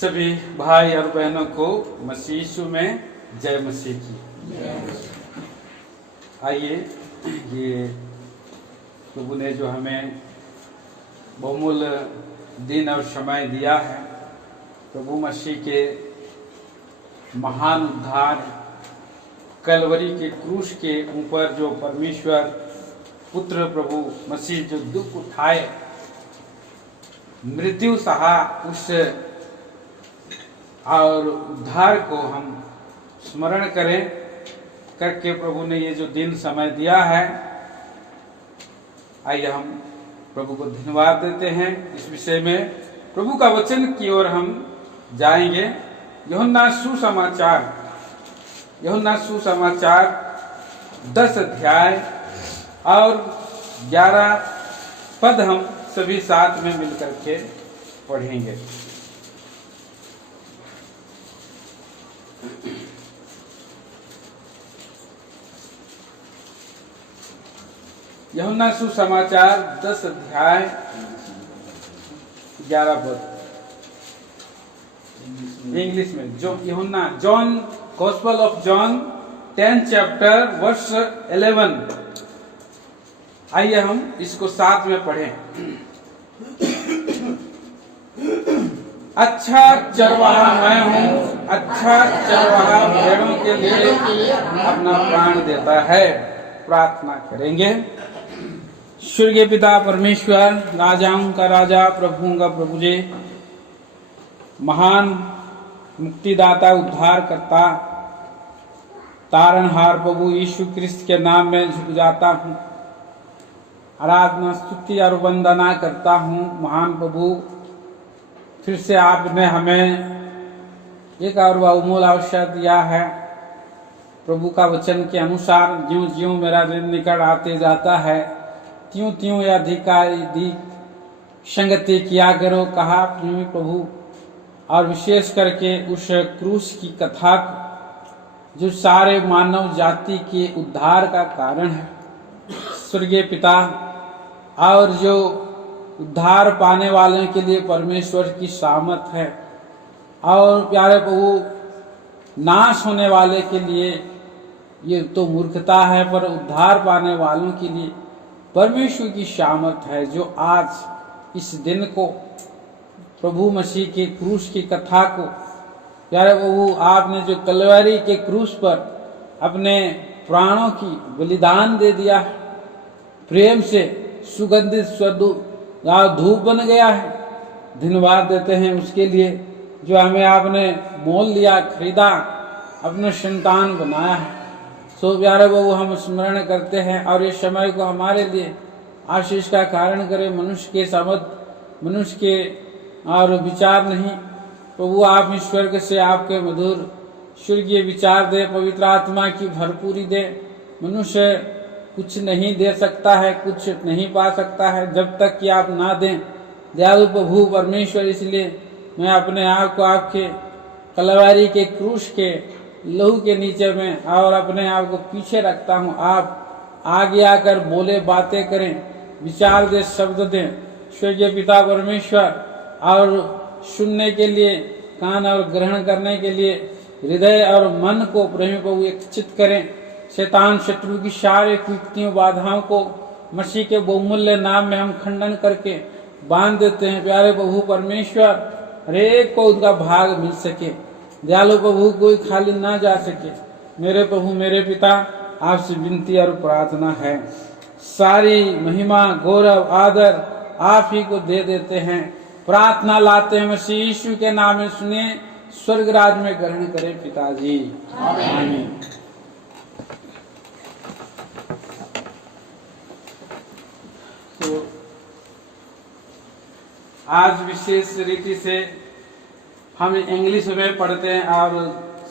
सभी भाई और बहनों को मसीह यीशु में जय मसीह की। आइए, ये प्रभु ने जो हमें बहुमूल्य दिन और समय दिया है, प्रभु मसीह के महान उद्धार, कलवरी के क्रूस के ऊपर जो परमेश्वर पुत्र प्रभु मसीह जो दुख उठाए, मृत्यु सहा, उस और उद्धार को हम स्मरण करें करके प्रभु ने ये जो दिन समय दिया है। आइए हम प्रभु को धन्यवाद देते हैं। इस विषय में प्रभु का वचन की ओर हम जाएंगे। यूहन्ना सुसमाचार 10 अध्याय और 11 पद हम सभी साथ में मिलकर के पढ़ेंगे। यूहन्ना सुसमाचार 10 अध्याय 11 पद इंग्लिश में। जो Yuhanna John gospel of John 10 chapter verse 11। आइए हम इसको साथ में पढ़ें। अच्छा चरवाहा मैं हूँ, अच्छा चरवाहा भेड़ों के लिए अपना प्राण देता है। प्रार्थना करेंगे। स्वर्गीय पिता परमेश्वर, राजाओं का राजा, प्रभुओं का प्रभु जी, महान मुक्तिदाता, उद्धार करता, तारणहार प्रभु यीशु क्रिस्त के नाम में झुक जाता हूँ, आराधना स्तुति और वंदना करता हूँ। महान प्रभु, फिर से आपने हमें एक और बहुमूल्य अवसर दिया है। प्रभु का वचन के अनुसार ज्यों ज्यों मेरा दिन निकट आते जाता है, त्यों त्यों यह अधिक संगति किया करो, कहा प्रभु। और विशेष करके उस क्रूस की कथा जो सारे मानव जाति के उद्धार का कारण है, स्वर्गीय पिता, और जो उद्धार पाने वाले के लिए परमेश्वर की सामर्थ है, और प्यारे प्रभु, नाश होने वाले के लिए ये तो मूर्खता है, पर उद्धार पाने वालों के लिए परमेश्वर की सामर्थ है। जो आज इस दिन को, प्रभु मसीह के क्रूस की कथा को, प्यारे प्रभु, आपने जो कलवरी के क्रूस पर अपने प्राणों की बलिदान दे दिया है, प्रेम से सुगंधित धूप बन गया है। धन्यवाद देते हैं उसके लिए जो हमें आपने मोल लिया, खरीदा, अपने संतान बनाया है। सो प्यारे प्रभु, हम स्मरण करते हैं और इस समय को हमारे लिए आशीष का कारण करे। मनुष्य के समझ, मनुष्य के और विचार नहीं प्रभु, आप ईश्वर से आपके मधुर स्वर्गीय विचार दे, पवित्र आत्मा की भरपूरी दे। मनुष्य कुछ नहीं दे सकता है, कुछ नहीं पा सकता है जब तक कि आप ना दें। दयालु प्रभु परमेश्वर, इसलिए मैं अपने आप को आपके कलवारी के क्रूस के लहू के नीचे में और अपने आप को पीछे रखता हूँ। आप आगे आकर बोले, बातें करें, विचार दे, शब्द दें स्वर्गीय पिता परमेश्वर, और सुनने के लिए कान और ग्रहण करने के लिए हृदय और मन को प्रभु एकचित करें। शैतान शत्रु की सारे कुयुक्तियों, बाधाओं को मसीह के बहुमूल्य नाम में हम खंडन करके बांध देते हैं। प्यारे प्रभु परमेश्वर, हरेक को उनका भाग मिल सके। दयालु प्रभु, कोई खाली ना जा सके। मेरे प्रभु, मेरे पिता, आपसे विनती और प्रार्थना है। सारी महिमा, गौरव, आदर आप ही को दे देते हैं। प्रार्थना लाते हैं मसीह यीशु के नाम में, सुनिए, स्वर्ग राज में ग्रहण करें पिताजी, आमीन। तो आज विशेष रीति से हम इंग्लिश में पढ़ते हैं और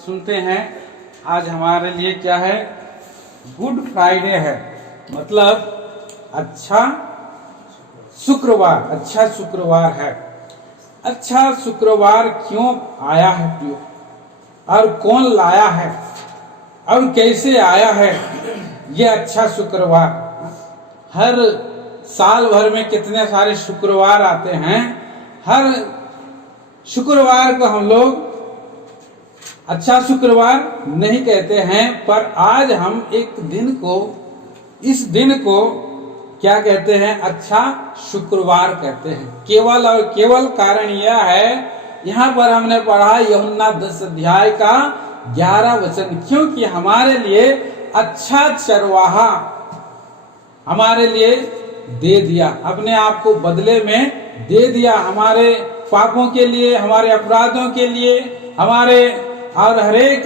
सुनते हैं। आज हमारे लिए क्या है? गुड फ्राइडे है, मतलब अच्छा शुक्रवार। अच्छा शुक्रवार है। अच्छा शुक्रवार क्यों आया है प्रियो, और कौन लाया है और कैसे आया है ये अच्छा शुक्रवार? हर साल भर में कितने सारे शुक्रवार आते हैं। हर शुक्रवार को हम लोग अच्छा शुक्रवार नहीं कहते हैं, पर आज हम इस दिन को क्या कहते हैं? अच्छा शुक्रवार कहते हैं। केवल और केवल कारण यह है, यहाँ पर हमने पढ़ा यूहन्ना 10 अध्याय का 11 वचन, क्योंकि हमारे लिए अच्छा चरवाहा हमारे लिए दे दिया, अपने आप को बदले में दे दिया, हमारे पापों के लिए, हमारे अपराधों के लिए, हमारे और हरेक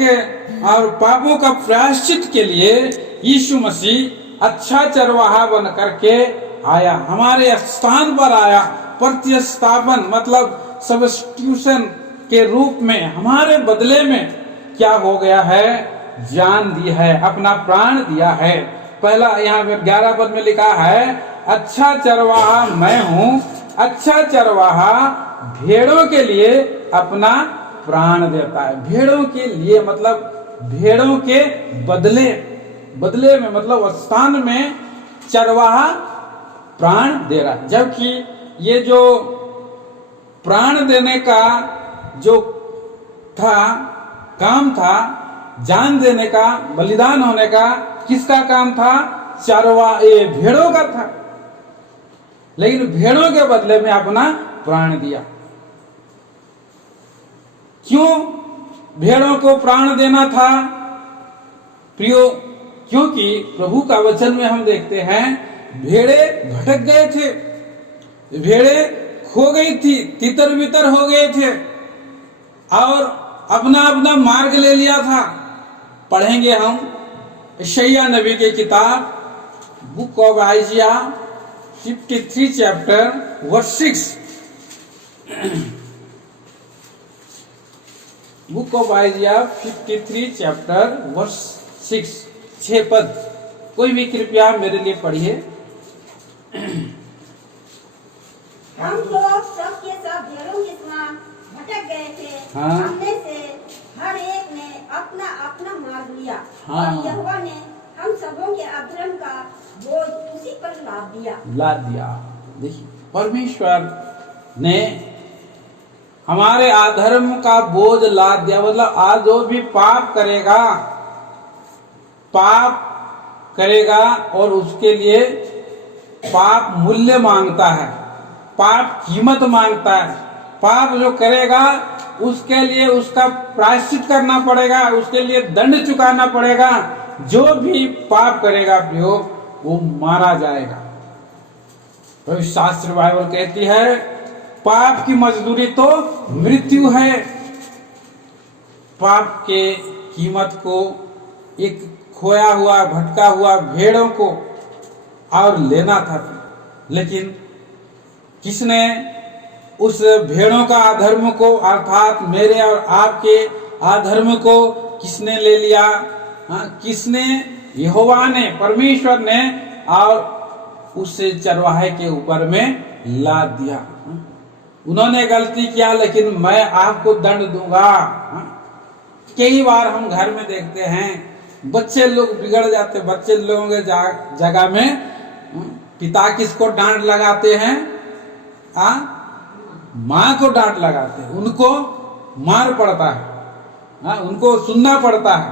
और पापों का प्रायश्चित के लिए यीशु मसीह अच्छा चरवाहा बन करके आया, हमारे स्थान पर आया। प्रतिस्थापन मतलब सब्स्टिट्यूशन के रूप में हमारे बदले में क्या हो गया है? जान दी है, अपना प्राण दिया है। पहला यहाँ पे 11 पद में लिखा है, अच्छा चरवाहा मैं हूँ, अच्छा चरवाहा भेड़ों के लिए अपना प्राण देता है। भेड़ों के लिए मतलब भेड़ों के बदले में मतलब स्थान में चरवाहा प्राण दे रहा है। जबकि ये जो प्राण देने का जो काम था, जान देने का, बलिदान होने का, किसका काम था? भेड़ों का था, लेकिन भेड़ों के बदले में अपना प्राण दिया। क्यों भेड़ों को प्राण देना था प्रियो? क्योंकि प्रभु का वचन में हम देखते हैं भेड़े भटक गए थे, भेड़े खो गई थी, तितर बितर हो गए थे और अपना अपना मार्ग ले लिया था। पढ़ेंगे हम यशायाह नबी की किताब book of Isaiah 53 chapter verse 6। Book of Isaiah 53 chapter verse 6 पद। कोई भी कृपया मेरे लिए पढ़िए। हम लोग सब के सब भेड़ों के समान भटक गए थे। हाँ। हमने से हर एक ने अपना अपना मार्ग लिया। हाँ। और यहोवा ने हम सबों के अधर्म का बोझ उसी पर लाद दिया। देखिए, परमेश्वर ने हमारे अधर्म का बोझ लाद दिया। मतलब आज जो भी पाप करेगा और उसके लिए पाप मूल्य मांगता है, पाप कीमत मांगता है। पाप जो करेगा उसके लिए उसका प्रायश्चित करना पड़ेगा, उसके लिए दंड चुकाना पड़ेगा। जो भी पाप करेगा प्रियो, वो मारा जाएगा। तो शास्त्र बाइबल कहती है पाप की मजदूरी तो मृत्यु है। पाप के कीमत को एक खोया हुआ भटका हुआ भेड़ों को और लेना था, लेकिन किसने उस भेड़ों का अधर्म को अर्थात मेरे और आपके अधर्म को किसने ले लिया? किसने? यहोवा ने, परमेश्वर ने, और उसे चरवाहे के ऊपर में लाद दिया। उन्होंने गलती किया, लेकिन मैं आपको दंड दूंगा। कई बार हम घर में देखते हैं बच्चे लोग बिगड़ जाते, बच्चे लोगों के जगह में पिता किसको डांट लगाते हैं? माँ को डांट लगाते हैं, उनको मार पड़ता है, उनको सुनना पड़ता है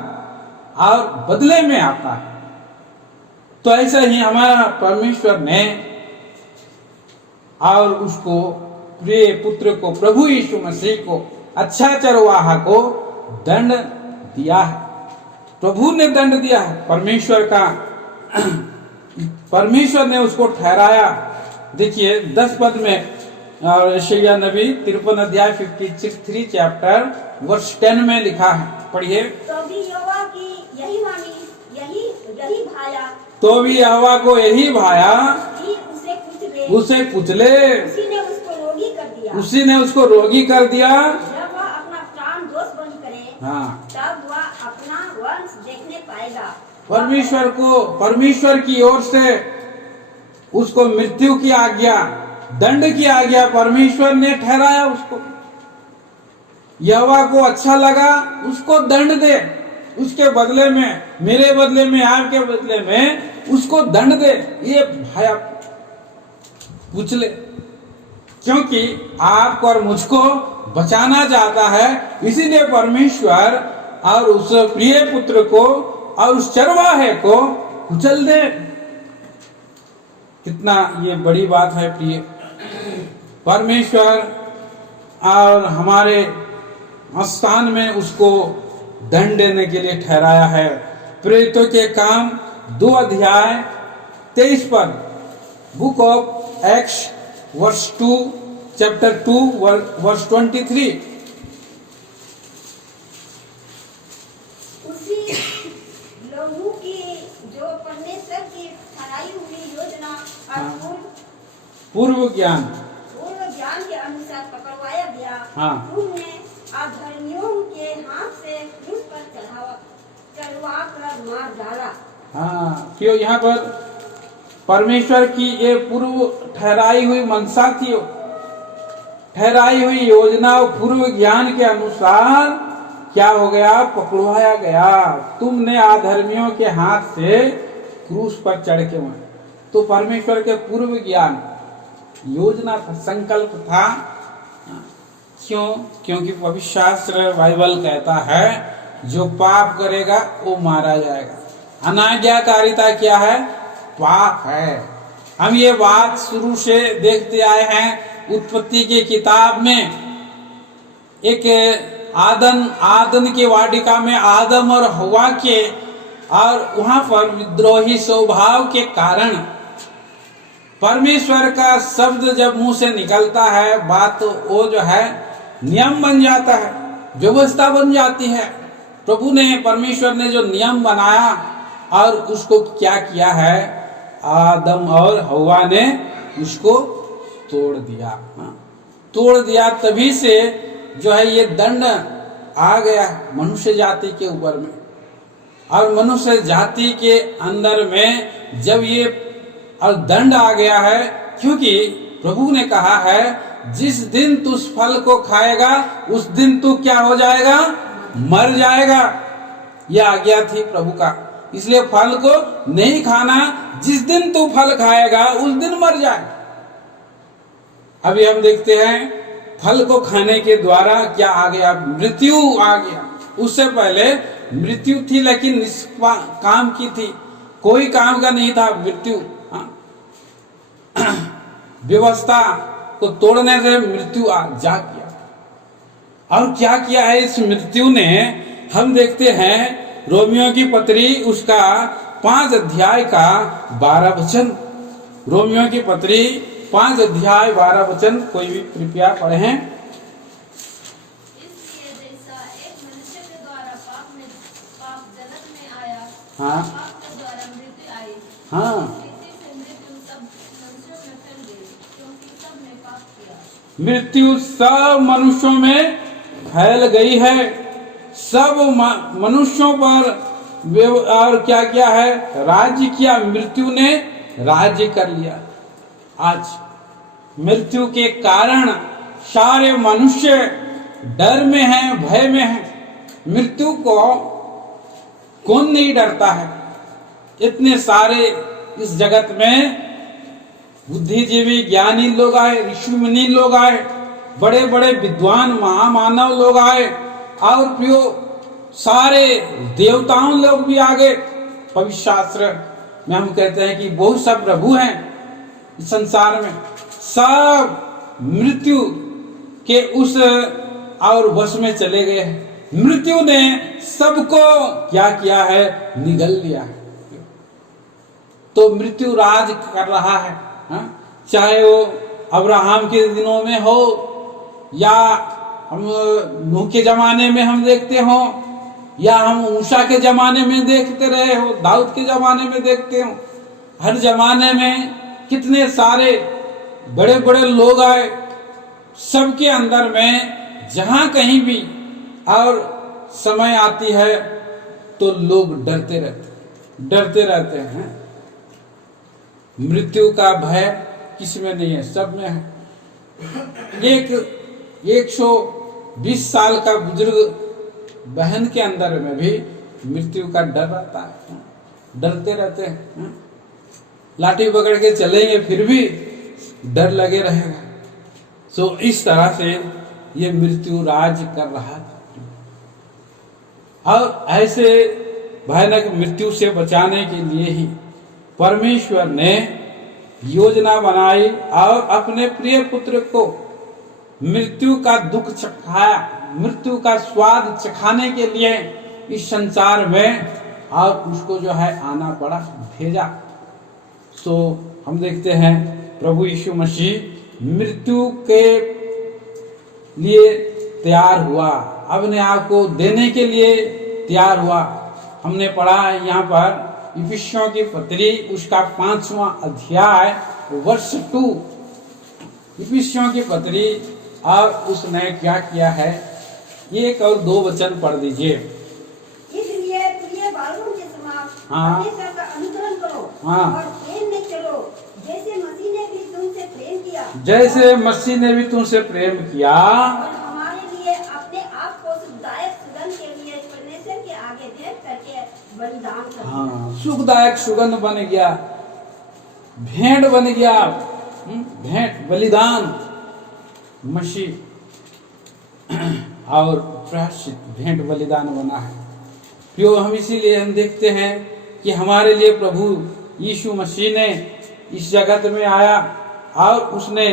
और बदले में आता है। तो ऐसा ही हमारा परमेश्वर ने और उसको प्रिय पुत्र को, प्रभु यीशु मसीह को, अच्छा चरवाहा को दंड दिया है। प्रभु ने दंड दिया है, परमेश्वर का परमेश्वर ने उसको ठहराया। देखिए 10 पद में और यशायाह नबी 53 अध्याय 53 चैप्टर वर्स 10 में लिखा है, पढ़िए। तो भी यहोवा की यही वाणी यही भाया, तो भी यहोवा को यही भाया कि उसे कुचले। उसी ने उसको रोगी कर दिया। उसी ने उसको रोगी कर दिया। जब वह अपना प्राण दोष बलि करे, तब वह अपना वंश देखने पाएगा। परमेश्वर की ओर से उसको मृत्यु की आज्ञा, दंड की आज्ञा परमेश्वर ने ठहराया उसको। यहोवा को अच्छा लगा उसको दंड दे, उसके बदले में, मेरे बदले में, आपके बदले में उसको दंड दे। ये भाया कुचले। क्योंकि आपको और मुझको बचाना चाहता है, इसीलिए परमेश्वर और उस प्रिय पुत्र को और उस चरवाहे को कुचल दे। कितना ये बड़ी बात है प्रिय। परमेश्वर और हमारे स्थान में उसको दंड देने के लिए ठहराया है। प्रेरितों के काम 2 अध्याय 23 पर, book of Acts verse 2 chapter 2 verse 23। उसी लहू की जो परमेश्वर की ठहराई हुई योजना और पूर्व ज्ञान के अनुसार पकड़वाया गया। हाँ। तुमने अधर्मियों के हाथ से क्रूस पर चढ़वा कर मार डाला। हाँ, क्यों यहाँ पर परमेश्वर की ये पूर्व ठहराई हुई मनसा थी, ठहराई हुई योजना और पूर्व ज्ञान के अनुसार क्या हो गया, पकड़वाया गया। तुमने अधर्मियों के हाथ से क्रूस पर चढ़ के मारे। तो परमेश्वर के पूर्व ज्ञान योजना था, संकल्प था। क्यों? क्योंकि पवित्र शास्त्र बाइबल कहता है जो पाप करेगा वो मारा जाएगा। अनाज्ञाकारिता क्या है? पाप है। हम ये बात शुरू से देखते आए हैं। उत्पत्ति की किताब में एक आदन के वाटिका में आदम और हवा के और वहां पर विद्रोही स्वभाव के कारण परमेश्वर का शब्द जब मुंह से निकलता है, बात वो जो है नियम बन जाता है, व्यवस्था बन जाती है। प्रभु ने, परमेश्वर ने जो नियम बनाया और उसको क्या किया है, आदम और हवा ने उसको तोड़ दिया। तोड़ दिया, तभी से जो है ये दंड आ गया मनुष्य जाति के ऊपर में। और मनुष्य जाति के अंदर में जब ये और दंड आ गया है, क्योंकि प्रभु ने कहा है जिस दिन तू उस फल को खाएगा उस दिन तू क्या हो जाएगा, मर जाएगा। यह आज्ञा थी प्रभु का। इसलिए फल को नहीं खाना, जिस दिन तू फल खाएगा उस दिन मर जाए। अभी हम देखते हैं फल को खाने के द्वारा क्या आ गया, मृत्यु आ गया। उससे पहले मृत्यु थी लेकिन काम की थी, कोई काम का नहीं था मृत्यु। व्यवस्था को तोड़ने से मृत्यु जा किया। और क्या किया है इस मृत्यु ने, हम देखते हैं रोमियो की पत्री उसका 5 अध्याय का 12 वचन। रोमियो की पत्री 5 अध्याय 12 वचन, कोई भी कृपया पढ़ें। हाँ हाँ, मृत्यु सब मनुष्यों में फैल गई है। सब मनुष्यों पर और क्या क्या है, राज्य किया। मृत्यु ने राज्य कर लिया। आज मृत्यु के कारण सारे मनुष्य डर में हैं, भय में हैं। मृत्यु को कौन नहीं डरता है? इतने सारे इस जगत में बुद्धिजीवी ज्ञानी लोग आए, ऋषि मुनि लोग आए, बड़े बड़े विद्वान महामानव लोग आए, और प्रियो सारे देवताओं लोग भी आ गए। पवित्र शास्त्र में हम कहते हैं कि बहुत सब प्रभु हैं इस संसार में। सब मृत्यु के उस और वश में चले गए हैं। मृत्यु ने सबको क्या किया है, निगल लिया है। तो मृत्यु राज कर रहा है। चाहे वो अब्राहम के दिनों में हो या हम नूह के जमाने में हम देखते हो, या हम मूसा के जमाने में देखते रहे हो, दाऊद के जमाने में देखते हो। हर जमाने में कितने सारे बड़े बड़े लोग आए। सबके अंदर में जहां कहीं भी और समय आती है तो लोग डरते रहते हैं। मृत्यु का भय किसी में नहीं है, सब में है। एक 120 साल का बुजुर्ग बहन के अंदर में भी मृत्यु का डर रहता है। डरते रहते हैं। लाठी पकड़ के चलेंगे फिर भी डर लगे रहेगा। सो इस तरह से ये मृत्यु राज कर रहा था। और ऐसे भयानक मृत्यु से बचाने के लिए ही परमेश्वर ने योजना बनाई और अपने प्रिय पुत्र को मृत्यु का दुख चखाया, मृत्यु का स्वाद चखाने के लिए इस संसार में, और उसको जो है आना पड़ा, भेजा। सो हम देखते हैं प्रभु यीशु मसीह मृत्यु के लिए तैयार हुआ, अपने आप को देने के लिए तैयार हुआ। हमने पढ़ा है यहाँ पर इफिसियों की पत्री उसका 5वां अध्याय वर्ष 2, इफिसियों की पत्री, और उसने क्या किया है, 1 और 2 वचन पढ़ दीजिए। इसलिए प्रिय बालकों के समान परमेश्वर का अनुकरण करो और प्रेम में चलो, जैसे मसीह ने भी तुमसे प्रेम किया, जैसे मसीह ने भी तुमसे प्रेम किया, और हमारे लिए अपने आप को सुखदायक सुगंध के लिए परमेश्वर के आगे भेंट करके बलिदान कर दिया। सुखदायक सुगंध बन गया, भेंट बन गया, भेंट बलिदान मसीह और प्रायश्चित भेंट बलिदान बना है। क्यों हम इसीलिए हम देखते हैं कि हमारे लिए प्रभु यीशु मसीह ने इस जगत में आया और उसने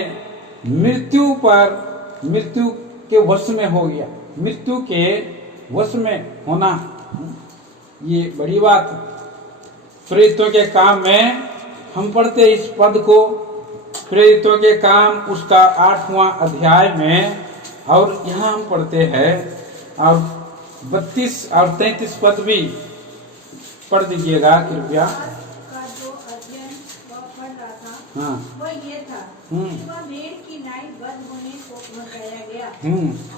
मृत्यु के वश में हो गया, मृत्यु के वश में होना, ये बड़ी बात। प्रेरितों के काम में हम पढ़ते इस पद को, प्रेरितों के काम उसका 8वां अध्याय में, और यहाँ हम पढ़ते हैं और 32 और 33 पद भी पढ़ दीजिएगा कृपया। का जो अध्ययन पढ़ रहा था, हाँ, वह ये था कि वह भेड़ की नाई बंद होने को पहुंचाया गया,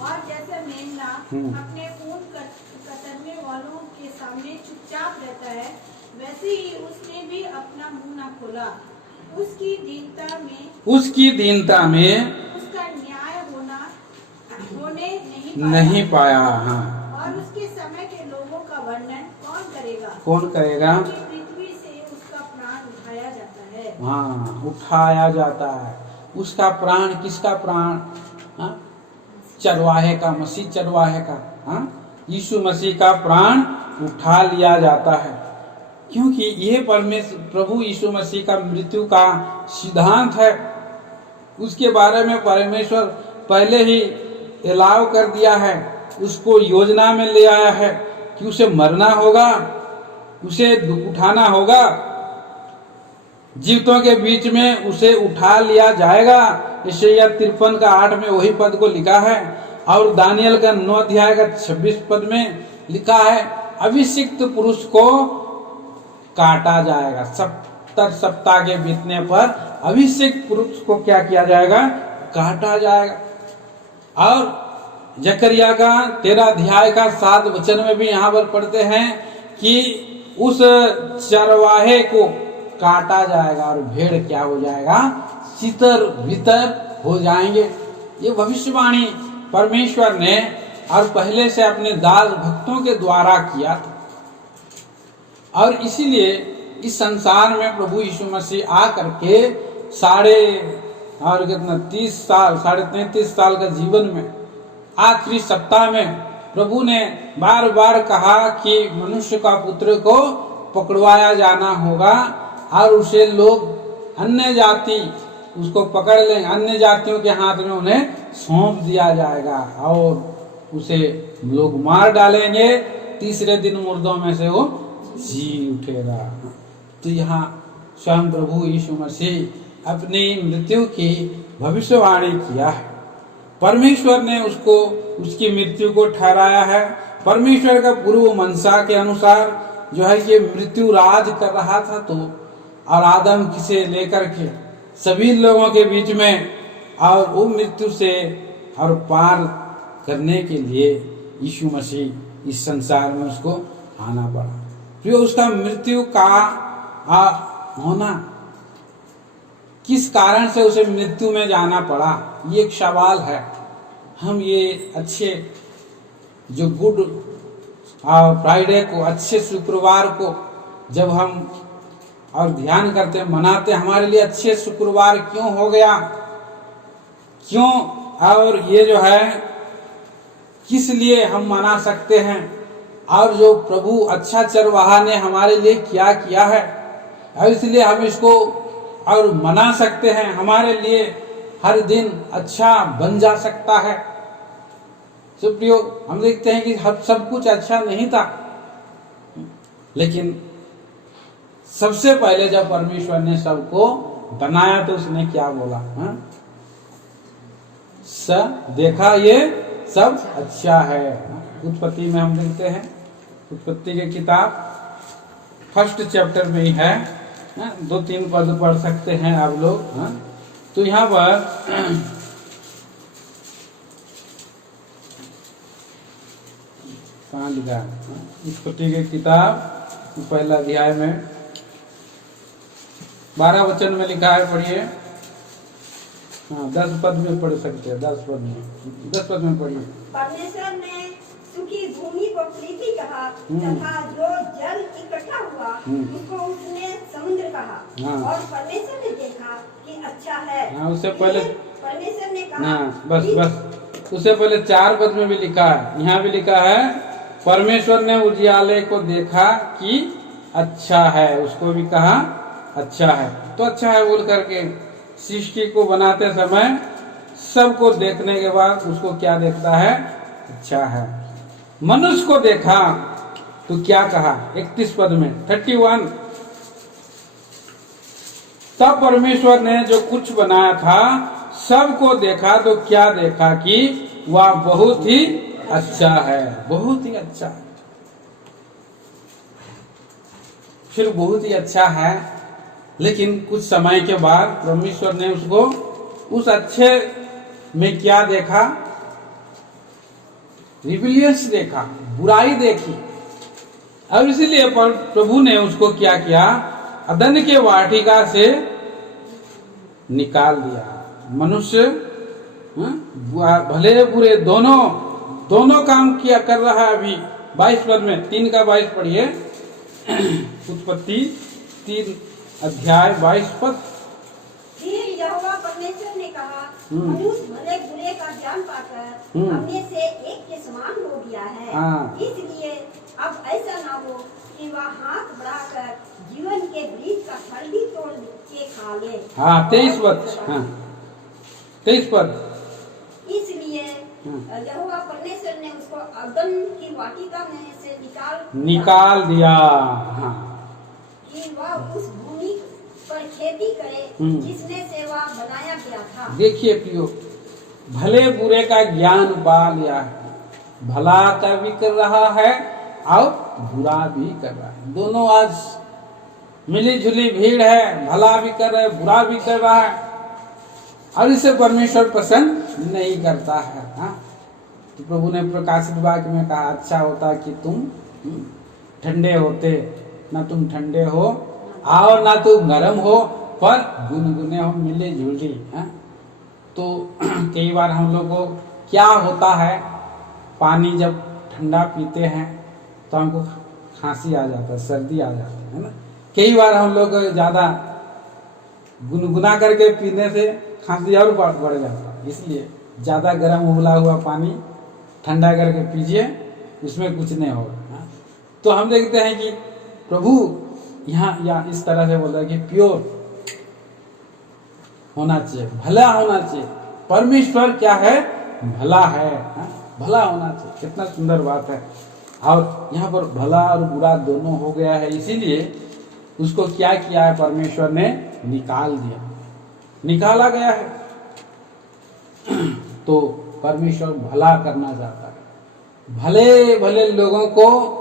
और जैसे मेमना अपने ऊन कतरने वालों के सामने चुपचाप रहता है, वैसे ही उसने भी अपना मुंह न खोला। उसकी दीनता में उसका न्याय होने नहीं पाया। हाँ, और उसके समय के लोगों का वर्णन कौन करेगा? पृथ्वी से उसका प्राण उठाया जाता है। हाँ, उठाया जाता है। उसका प्राण, किसका प्राण? हाँ, चरवाहे का, मसीह चरवाहे का, हाँ, यीशु मसीह का प्राण उठा लिया जाता है, क्योंकि ये परमेश्वर प्रभु यीशु मसीह का मृत्यु का सिद्धांत है। उसके बारे में परमेश्वर पहले ही एलाव कर दिया है, उसको योजना में ले आया है कि उसे मरना होगा, उसे उठाना होगा, जीवितों के बीच में उसे उठा लिया जाएगा। यशायाह 53 का 8 में वही पद को लिखा है, और दानियल का 9 अध्याय का 26 पद में लिखा है, अभिषिक्त पुरुष को काटा जाएगा। 70 सप्ताह के बीतने पर अभिषेक पुरुष को क्या किया जाएगा? काटा जाएगा। और जकरिया का 13 अध्याय का 7 वचन में भी यहाँ पर पढ़ते हैं कि उस चरवाहे को काटा जाएगा और भेड़ क्या हो जाएगा? छितर भीतर हो जाएंगे। ये भविष्यवाणी परमेश्वर ने और पहले से अपने दास भक्तों के द्वारा किया था, और इसीलिए इस संसार में प्रभु यीशु मसीह आकर के 33 साल का जीवन में आखिरी सप्ताह में प्रभु ने बार बार कहा कि मनुष्य का पुत्र को पकड़वाया जाना होगा, और उसे लोग अन्य जाति उसको पकड़ लेंगे, अन्य जातियों के हाथ में उन्हें सौंप दिया जाएगा, और उसे लोग मार डालेंगे, तीसरे दिन मुर्दों में से वो जी उठेगा। तो यहाँ स्वयं प्रभु यीशु मसीह अपनी मृत्यु की भविष्यवाणी किया है। परमेश्वर ने उसको, उसकी मृत्यु को ठहराया है। परमेश्वर का पूर्व मनसा के अनुसार जो है कि मृत्यु राज कर रहा था, तो और आदम से लेकर के सभी लोगों के बीच में, और वो मृत्यु से और पार करने के लिए यीशु मसीह इस संसार में उसको आना पड़ा। जो उसका मृत्यु का होना, किस कारण से उसे मृत्यु में जाना पड़ा, ये एक सवाल है। हम ये अच्छे जो गुड फ्राइडे को, अच्छे शुक्रवार को जब हम और ध्यान करते मनाते, हमारे लिए अच्छे शुक्रवार क्यों हो गया? क्यों, और ये जो है किस लिए हम मना सकते हैं, और जो प्रभु अच्छा चरवाहा ने हमारे लिए क्या किया है, और इसलिए हम इसको और मना सकते हैं, हमारे लिए हर दिन अच्छा बन जा सकता है। सुप्रियो, हम देखते हैं कि सब कुछ अच्छा नहीं था, लेकिन सबसे पहले जब परमेश्वर ने सबको बनाया तो उसने क्या बोला, देखा ये सब अच्छा है। उत्पत्ति में हम देखते हैं, उत्पत्ति की किताब 1 चैप्टर में ही है, 2-3 पद पढ़ सकते हैं आप लोग। तो यहाँ पर कहाँ लिखा है, उत्पत्ति की किताब 1 अध्याय में 12 वचन में लिखा है, पढ़िए। 10 पद में पढ़ सकते हैं, 10 पद में पढ़िए। परमेश्वर ने सूखी भूमि को पृथ्वी कहा तथा जो जल इकट्ठा हुआ उसको उसने समुद्र कहा। और परमेश्वर ने देखा कि अच्छा है। उससे पहले परमेश्वर ने कहा, बस उससे पहले 4 पद में भी लिखा है, यहाँ भी लिखा है परमेश्वर ने उजियाले को देखा कि अच्छा है, उसको भी कहा अच्छा है। तो अच्छा है बोल करके सृष्टि को बनाते समय सबको देखने के बाद उसको क्या देखता है, अच्छा है। मनुष्य को देखा तो क्या कहा 31 पद में 31, तब परमेश्वर ने जो कुछ बनाया था सबको देखा तो क्या देखा कि वह बहुत ही अच्छा है, बहुत ही अच्छा है। फिर बहुत ही अच्छा है, लेकिन कुछ समय के बाद परमेश्वर ने उसको उस अच्छे में क्या देखा, रिबिलियस देखा, बुराई देखी। अब इसलिए प्रभु ने उसको क्या किया, अदन के वाटिका से निकाल दिया। मनुष्य भले बुरे दोनों काम किया कर रहा है। अभी 22 पद में 3 का 22 पढ़िए, उत्पत्ति 3 अध्याय 22 पद। फिर यहोवा परमेश्वर ने कहा, मनुष्य भले बुरे का ज्ञान पाकर हमने से एक के समान हो गया है, इसलिए अब ऐसा ना हो कि वह हाथ बढ़ाकर जीवन के वृक्ष का फल भी तोड़ के खा ले। 23 पद। इसलिए यहोवा परमेश्वर ने उसको अदन की वाटिका में से निकाल दिया कि वह उस भूमि पर खेती करे जिसने से वह बनाया गया था। देखिए प्रियो, भले बुरे का ज्ञान पा लिया है, भला का भी कर रहा है और बुरा भी कर रहा है। दोनों आज मिली जुली भीड़ है, भला भी कर रहा है, बुरा भी कर रहा है, और इसे परमेश्वर पसंद नहीं करता है। तो प्रभु ने प्रकाशित वाक्य में कहा, अच्छा होता कि तुम ठंडे होते, ना तुम ठंडे हो और ना तुम गर्म हो, पर गुनगुने हो, मिले जुली। तो कई बार हम लोग को क्या होता है, पानी जब ठंडा पीते हैं तो हमको खांसी आ जाता है, सर्दी आ जाती है ना। कई बार हम लोग ज्यादा गुनगुना करके पीने से खांसी और बढ़ जाता है। इसलिए ज्यादा गर्म उबला हुआ पानी ठंडा करके पीजिए, उसमें कुछ नहीं होगा। तो हम देखते हैं कि प्रभु यहाँ इस तरह से बोलता है कि प्योर होना चाहिए, भला होना चाहिए। परमेश्वर क्या है, भला है, भला होना चाहिए। कितना सुंदर बात है। और यहाँ पर भला और बुरा दोनों हो गया है, इसीलिए उसको क्या किया है, परमेश्वर ने निकाल दिया, निकाला गया है। तो परमेश्वर भला करना चाहता है, भले भले लोगों को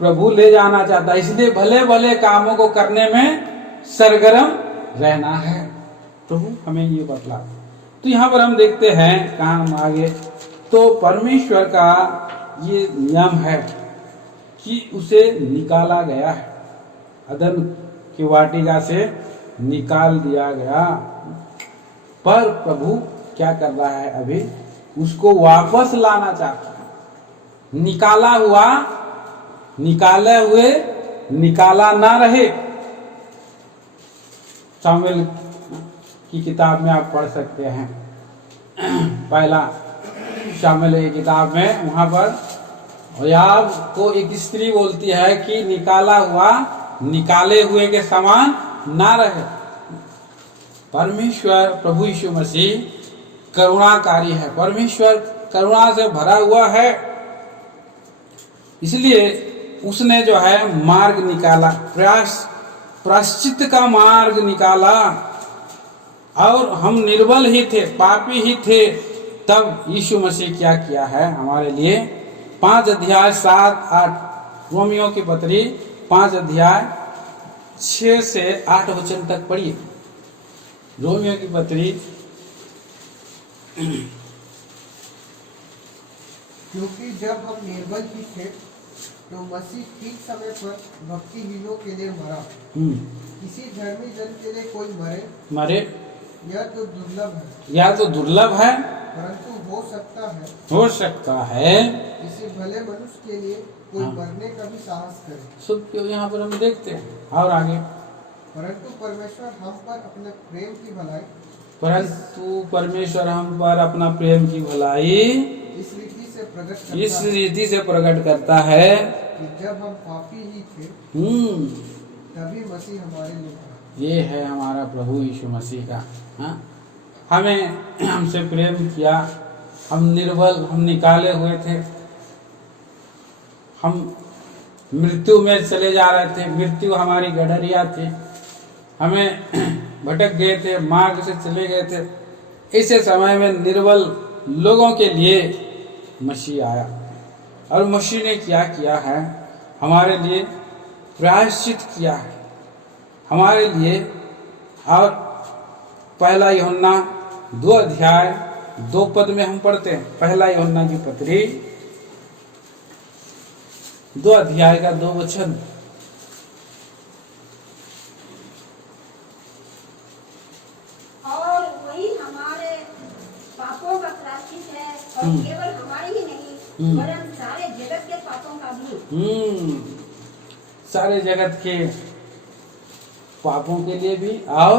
प्रभु ले जाना चाहता है, इसलिए भले भले कामों को करने में सरगर्म रहना है। प्रभु हमें ये बतला। तो यहाँ पर हम देखते हैं, कहाँ हम आगे, तो परमेश्वर का ये नियम है कि उसे निकाला गया है, अदन की वाटिका से निकाल दिया गया। पर प्रभु क्या कर रहा है, अभी उसको वापस लाना चाहता है। निकाला हुआ निकाले हुए निकाला ना रहे। शामुएल की किताब में आप पढ़ सकते हैं, पहला शामिल है किताब में। वहां पर याब को एक स्त्री बोलती है कि निकाला हुआ निकाले हुए के समान ना रहे। परमेश्वर प्रभु यीशु मसीह करुणाकारी है, परमेश्वर करुणा से भरा हुआ है, इसलिए उसने जो है मार्ग निकाला, प्रायश्चित का मार्ग निकाला। और हम निर्बल ही थे, पापी ही थे, तब यीशु मसीह क्या किया है हमारे लिए। 5 अध्याय 7-8 रोमियो की पत्री 5 अध्याय 6 से 8 वचन तक पढ़िए। रोमियो की पत्री। क्योंकि जब हम निर्बल ही थे तो मसीह ठीक समय पर भक्तिहीनों के लिए मरा। किसी धर्मी जन के लिए कोई मरे यह तो दुर्लभ है, परंतु हो सकता है किसी भले मनुष्य के लिए कोई मरने का भी साहस करे। सब क्यों यहाँ पर हम देखते हैं। और आगे, परंतु परमेश्वर हम पर अपने प्रेम की भलाई इस रीति से प्रकट करता है कि जब हम पापी ही थे तभी मसीह हमारे लिए मरा। ये है हमारा प्रभु यीशु मसीह का। हमसे प्रेम किया, हम निर्बल, हम निकाले हुए थे, हम मृत्यु में चले जा रहे थे, मृत्यु हमारी गडरिया थी, हमें भटक गए थे, मार्ग से चले गए थे। ऐसे समय में निर्बल लोगों के लिए मसीह आया और मसीह ने क्या किया है, हमारे लिए प्रायश्चित किया है हमारे लिए। और पहला यूहन्ना 2 अध्याय 2 पद में हम पढ़ते हैं। पहला यूहन्ना की पत्री 2 अध्याय का 2 वचन। और वही हमारे पापों का प्रायश्चित है, और केवल हमारे ही नहीं वरन सारे जगत के पापों का भी। सारे जगत के पापों के लिए भी और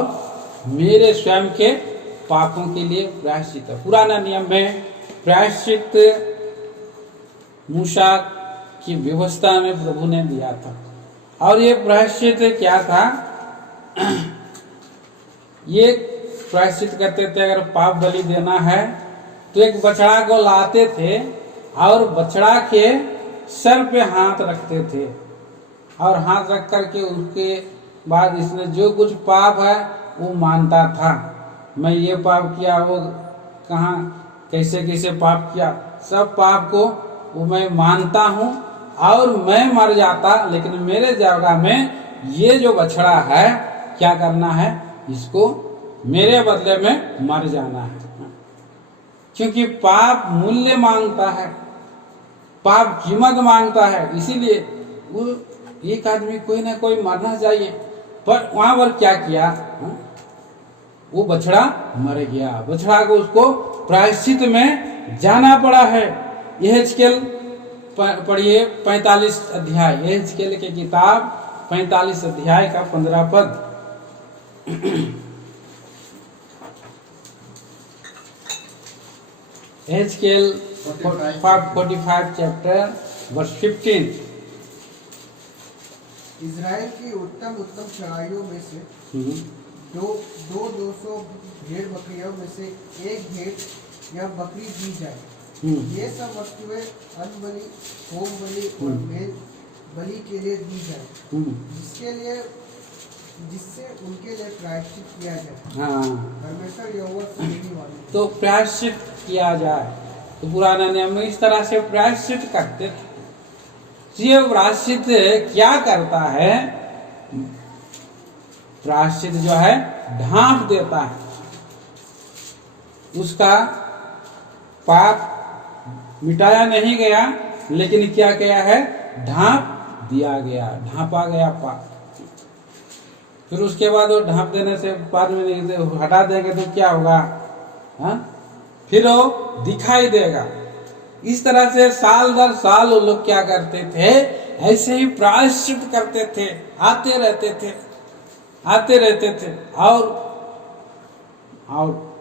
मेरे स्वयं के पापों के लिए प्रायश्चित है। पुराना नियम में प्रायश्चित मूसा की व्यवस्था में प्रभु ने दिया था। और ये प्रायश्चित क्या था? ये प्रायश्चित करते थे, अगर पाप बलि देना है तो एक बछड़ा को लाते थे और बछड़ा के सर पे हाथ रखते थे, और हाथ रख करके उसके बाद इसने जो कुछ पाप है वो मानता था। मैं ये पाप किया, वो कहाँ कैसे कैसे पाप किया, सब पाप को वो मैं मानता हूँ और मैं मर जाता, लेकिन मेरे जगह में ये जो बछड़ा है क्या करना है, इसको मेरे बदले में मर जाना है। क्योंकि पाप मूल्य मांगता है, पाप कीमत मांगता है, इसीलिए वो एक आदमी कोई ना कोई मरना चाहिए। पर वहां पर क्या किया, वो बछड़ा मर गया, बछड़ा को उसको प्रायश्चित में जाना पड़ा है। यहेजकेल पढ़िए 45 अध्याय, यहेजकेल की किताब 45 अध्याय का 15 पद। यहेजकेल 45 चैप्टर वर्स 15। इज़राइल की उत्तम चढ़ाइयों में से 200 भेड़ बकरियों में से एक भेड़ या बकरी दी जाए। ये सब वस्तुएं अन्न बलि, होम बलि और मेल बलि के लिए दी जाए, जिससे उनके लिए प्रायश्चित किया जाए। परमेश्वर यहोवा सुनने वाला है। तो प्रायश्चित किया जाए, तो पुराना नियम में इस तरह से प्रायश्चित करते थे। ये प्रायश्चित क्या करता है? प्रायश्चित जो है ढांप देता है, उसका पाप मिटाया नहीं गया, लेकिन क्या किया है, ढांप दिया गया, ढांपा गया पाप। फिर उसके बाद वो ढांप देने से बाद में हटा देंगे तो क्या होगा, फिर वो दिखाई देगा। इस तरह से साल दर साल वो लोग क्या करते थे, ऐसे ही प्रायश्चित करते थे, आते रहते थे। और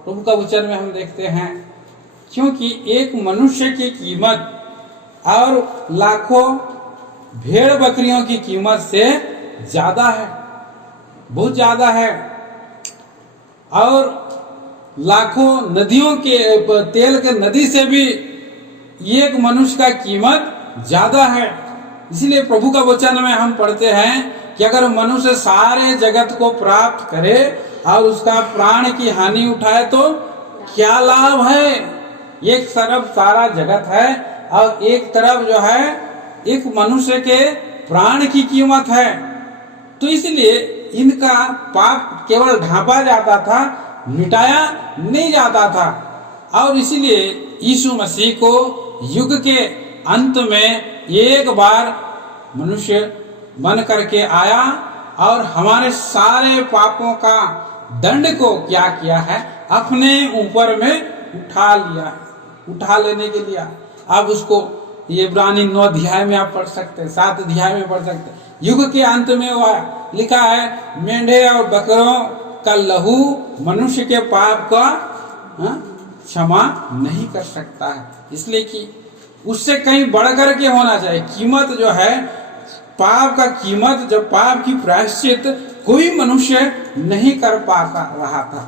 प्रभु का वचन में हम देखते हैं क्योंकि एक मनुष्य की कीमत और लाखों भेड़ बकरियों की कीमत से ज्यादा है, बहुत ज्यादा है। और लाखों नदियों के तेल के नदी से भी एक मनुष्य का कीमत ज्यादा है। इसलिए प्रभु का वचन में हम पढ़ते हैं कि अगर मनुष्य सारे जगत को प्राप्त करे और उसका प्राण की हानि उठाए तो क्या लाभ है। एक तरफ सारा जगत है और एक तरफ जो है एक मनुष्य के प्राण की कीमत है। तो इसलिए इनका पाप केवल ढांपा जाता था, मिटाया नहीं जाता था। और इसलिए यीशु मसीह को युग के अंत में एक बार मनुष्य बन करके आया और हमारे सारे पापों का दंड को क्या किया है, अपने ऊपर में उठा लेने के लिए। अब उसको ये इब्रानी 9 अध्याय में आप पढ़ सकते हैं, 7 अध्याय में पढ़ सकते हैं। युग के अंत में वह लिखा है, मेंढे और बकरों का लहू मनुष्य के पाप का क्षमा नहीं कर सकता है। इसलिए कि उससे कहीं बढ़कर के होना चाहिए। कीमत जो है पाप का कीमत, जब पाप की प्रायश्चित कोई मनुष्य नहीं कर पा रहा था,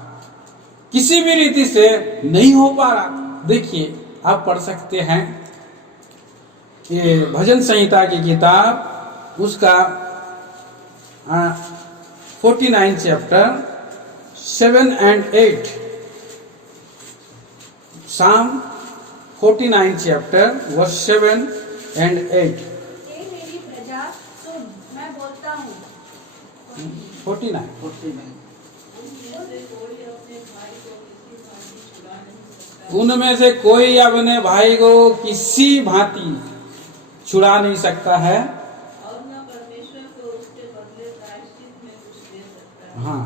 किसी भी रीति से नहीं हो पा रहा। देखिए आप पढ़ सकते हैं ये भजन संहिता की किताब, उसका 49 chapter 7 and 8, Psalm 49 chapter verse 7 and 8। हे मेरी प्रजा सुन, मैं बोलता हूँ। 49। उनमें से कोई अपने भाई को किसी भांति छुड़ा नहीं सकता है, और न परमेश्वर को उसके बदले प्रायश्चित में कुछ दे सकता है। हाँ,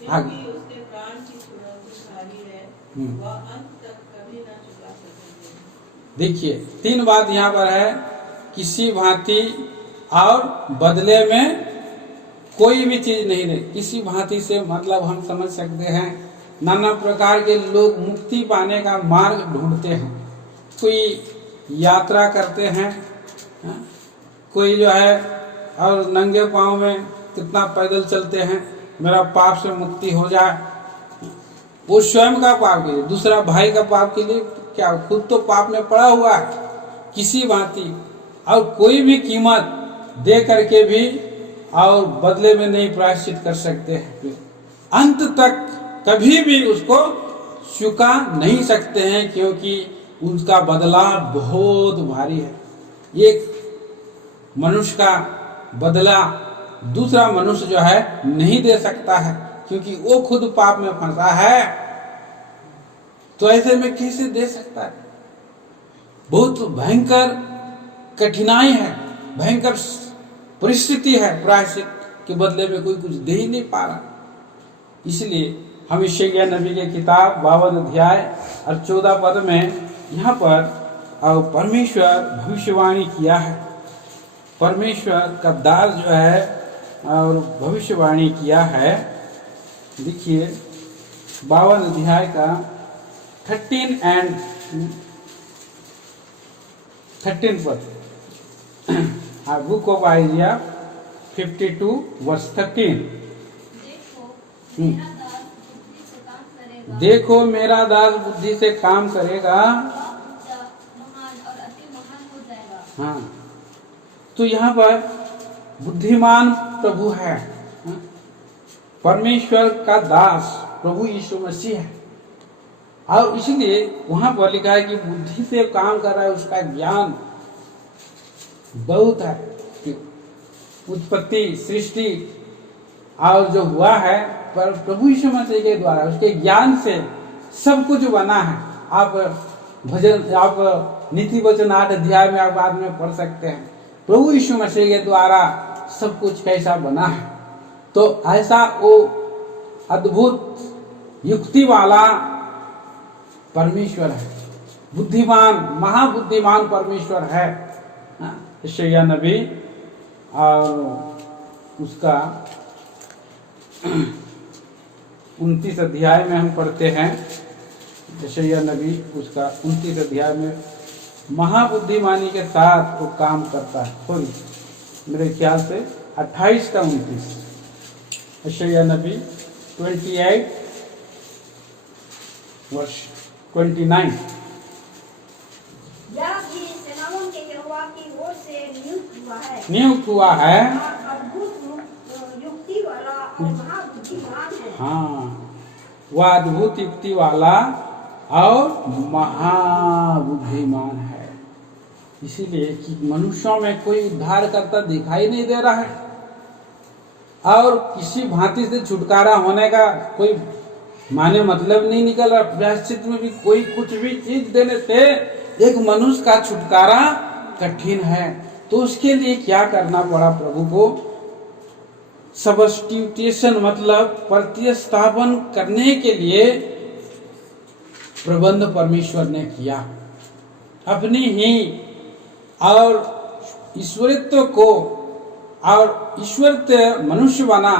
क्योंकि उसके प्राण की छुड़ौती भारी है, वह अंत तक कभी न चुका सकेंगे। देखिए 3 बात यहाँ पर है, किसी भांति और बदले में कोई भी चीज नहीं दे। किसी भांति से मतलब हम समझ सकते हैं नाना प्रकार के लोग मुक्ति पाने का मार्ग ढूंढते हैं। कोई यात्रा करते हैं, कोई जो है और नंगे पांव में कितना पैदल चलते हैं, मेरा पाप से मुक्ति हो जाए। वो स्वयं का पाप के लिए, दूसरा भाई का पाप के लिए क्या, खुद तो पाप में पड़ा हुआ है। किसी भांति और कोई भी कीमत दे करके भी और बदले में नहीं प्रायश्चित कर सकते हैं। अंत तक कभी भी उसको चुका नहीं सकते हैं, क्योंकि उसका बदला बहुत भारी है। एक मनुष्य का बदला दूसरा मनुष्य जो है नहीं दे सकता है, क्योंकि वो खुद पाप में फंसा है। तो ऐसे में कैसे दे सकता है। बहुत भयंकर कठिनाई है, भयंकर परिस्थिति है। प्रायश्चित के बदले में कोई कुछ दे ही नहीं पा रहा। इसलिए हम यशायाह नबी की किताब 52 अध्याय और 14 पद में यहाँ पर परमेश्वर भविष्यवाणी किया है। परमेश्वर का दास जो है और भविष्यवाणी किया है। देखिए 52 अध्याय का 13 and 13 पद, बुक ऑफ आइजिया 52 verse 13। देखो मेरा दास बुद्धि से काम करेगा, महान और अति महान हो जाएगा। हाँ, तो यहाँ पर बुद्धिमान प्रभु है, परमेश्वर का दास प्रभु यीशु मसीह है। और इसलिए वहां पर लिखा है कि बुद्धि से काम कर रहा है, उसका ज्ञान बहुत है। उत्पत्ति सृष्टि और जो हुआ है पर प्रभु यीशु मसीह के द्वारा, उसके ज्ञान से सब कुछ बना है। आप भजन, आप नीति वचन 8 अध्याय में आप बाद में पढ़ सकते हैं, प्रभु यीशु मसीह के द्वारा सब कुछ कैसा बना है। तो ऐसा वो अद्भुत युक्ति वाला परमेश्वर है, बुद्धिमान महाबुद्धिमान परमेश्वर है यशायाह नबी। और उसका 29 अध्याय में हम पढ़ते हैं यशायाह नबी उसका 29 अध्याय में महाबुद्धिमानी के साथ वो काम करता है। सॉरी, मेरे ख्याल से 28 का 29, यशायाह नबी 28 वर्ष 29। यह भी सेनाओं के यहोवा की ओर से नियुक्त हुआ है। अद्भुत युक्ति वाला और महाबुद्धिमान है। हाँ, वह अद्भुत युक्ति वाला और महाबुद्धिमान है। इसीलिए कि मनुष्यों में कोई उद्धार करता दिखाई नहीं दे रहा है और किसी भांति से छुटकारा होने का कोई माने मतलब नहीं निकल रहा। प्रायश्चित में भी कोई कुछ भी चीज देने से एक मनुष्य का छुटकारा कठिन है। तो उसके लिए क्या करना पड़ा प्रभु को? सबस्टिट्यूशन मतलब प्रतिस्थापन करने के लिए प्रबंध परमेश्वर ने किया। अपनी ही और ईश्वरित्व को और ईश्वरित्व मनुष्य बना,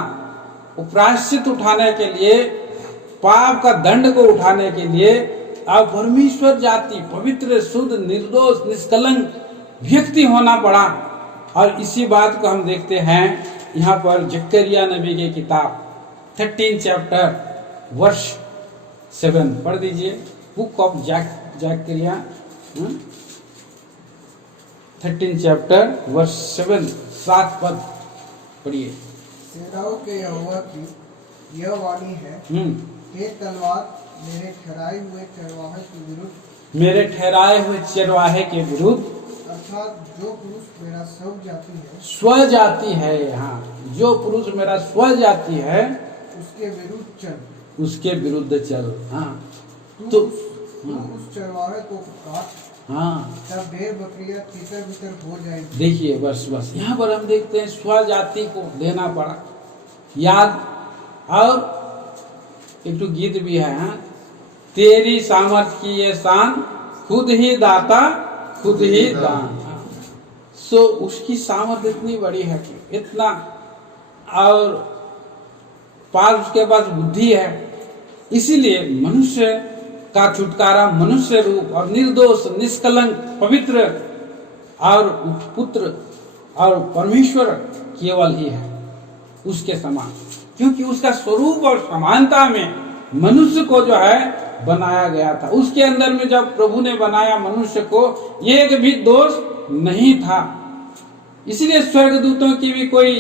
प्रायश्चित उठाने के लिए, पाप का दंड को उठाने के लिए, और परमेश्वर जाति पवित्र शुद्ध निर्दोष निष्कलंक व्यक्ति होना पड़ा। और इसी बात को हम देखते हैं यहाँ पर जकरिया नबी की किताब 13 चैप्टर वर्ष 7 पढ़ दीजिए। बुक ऑफ जकरिया 13 चैप्टर वर्ष 7 पद पढ़िए। सेनाओं के यहोवा की यह वाणी है, हे तलवार मेरे ठहराए हुए चरवाहे के विरुद्ध, मेरे ठहराए हुए चरवाहे के विरुद्ध, अर्थात जो पुरुष मेरा स्व जाति है, स्व जाति है, हाँ, जो पुरुष मेरा स्व जाति है उसके विरुद्ध चल, उसके विरुद्ध चल। हाँ, तो उस चरवाहे को काट, हाँ, तब भेड़ बकरियां तितर बितर हो जाएगी। देखिए बस यहाँ पर हम देखते हैं स्व जाति को देना पड़ा याद। और एक तो गीत भी है, हाँ, तेरी सामर्थ की ये शान, खुद ही दाता खुद ही दान। सो उसकी सामर्थ्य इतनी बड़ी है कि इतना, और पास उसके पास बुद्धि है। इसीलिए मनुष्य का छुटकारा मनुष्य रूप और निर्दोष निष्कलंक पवित्र और पुत्र और परमेश्वर केवल ही है उसके समान, क्योंकि उसका स्वरूप और समानता में मनुष्य को जो है बनाया गया था। उसके अंदर में जब प्रभु ने बनाया मनुष्य को, एक भी दोष नहीं था। इसलिए स्वर्गदूतों की भी कोई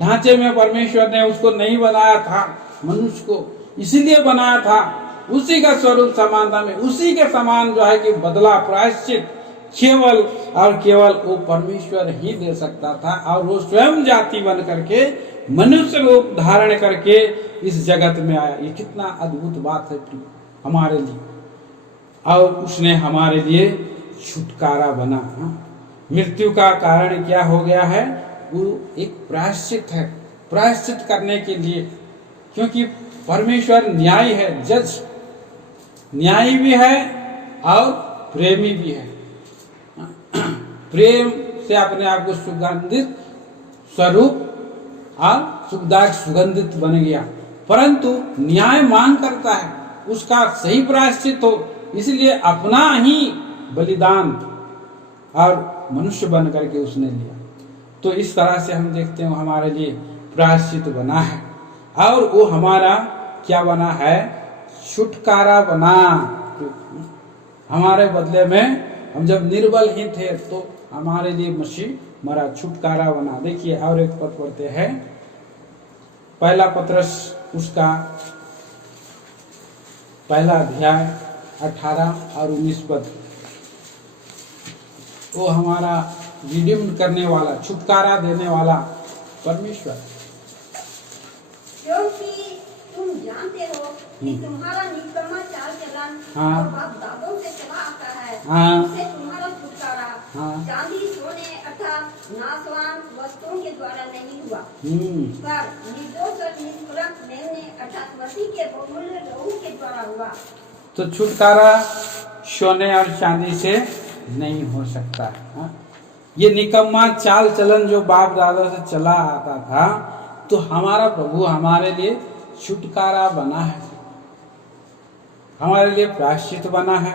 ढांचे में परमेश्वर ने उसको नहीं बनाया था, मनुष्य को इसीलिए बनाया था उसी का स्वरूप समानता में, उसी के समान जो है कि बदला प्रायश्चित केवल और केवल वो परमेश्वर ही दे सकता था। और वो स्वयं जाति बन करके मनुष्य रूप धारण करके इस जगत में आया। ये कितना अद्भुत बात है हमारे लिए। और उसने हमारे लिए छुटकारा बना। मृत्यु का कारण क्या हो गया है? वो एक प्रायश्चित है, प्रायश्चित करने के लिए, क्योंकि परमेश्वर न्यायी है, जज न्यायी भी है और प्रेमी भी है। प्रेम से अपने आप को सुगंधित स्वरूप और सुखदायक सुगंधित बन गया, परंतु न्याय मांग करता है उसका सही प्रायश्चित हो, इसलिए अपना ही बलिदान और मनुष्य बन करके उसने लिया। तो इस तरह से हम देखते हैं हमारे लिए प्रायश्चित बना है। और वो हमारा क्या बना है? छुटकारा बना। हमारे बदले में हम जब निर्बल ही थे तो हमारे लिए मसीह मरा, छुटकारा बना। देखिए और एक पद पढ़ते हैं, पहला पत्रस उसका पहला अध्याय 18 और 19 पद। वो हमारा रिडीम करने वाला, छुटकारा देने वाला परमेश्वर। क्योंकि तुम जानते हो कि तुम्हारा निकम्मा चाल चलन हाँ, और बाप दादों से चला आता है, हाँ, उससे तुम्हारा छुटकारा हाँ, चांदी सोने अर्थात नाशवान वस्तुओं के द्वारा नहीं हुआ, पर निर्दोष और निष्कलंक मेमने अर्थात मसीह के बहुमूल्य लहू के द्वारा हुआ। तो छुटकारा सोने और चांदी से नहीं हो सकता। हाँ? ये निकम्मा चाल चलन जो बाप दादा से चला आता था, तो हमारा प्रभु हमारे लिए छुटकारा बना है। हमारे लिए प्रायश्चित बना है,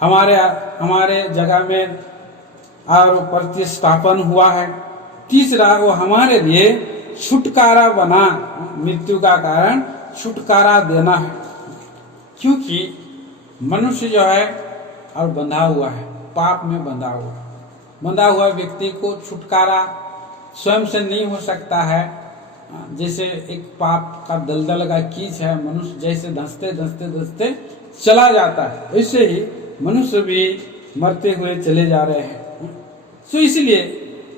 हमारे जगह में और प्रतिस्थापन हुआ है। तीसरा, वो हमारे लिए छुटकारा बना, मृत्यु का कारण छुटकारा देना है। क्योंकि मनुष्य जो है और बंधा हुआ है, पाप में बंधा हुआ व्यक्ति को छुटकारा स्वयं से नहीं हो सकता है। जैसे एक पाप का दलदल का कीच है, मनुष्य जैसे धंसते चला जाता है, ऐसे ही मनुष्य भी मरते हुए चले जा रहे हैं। तो इसलिए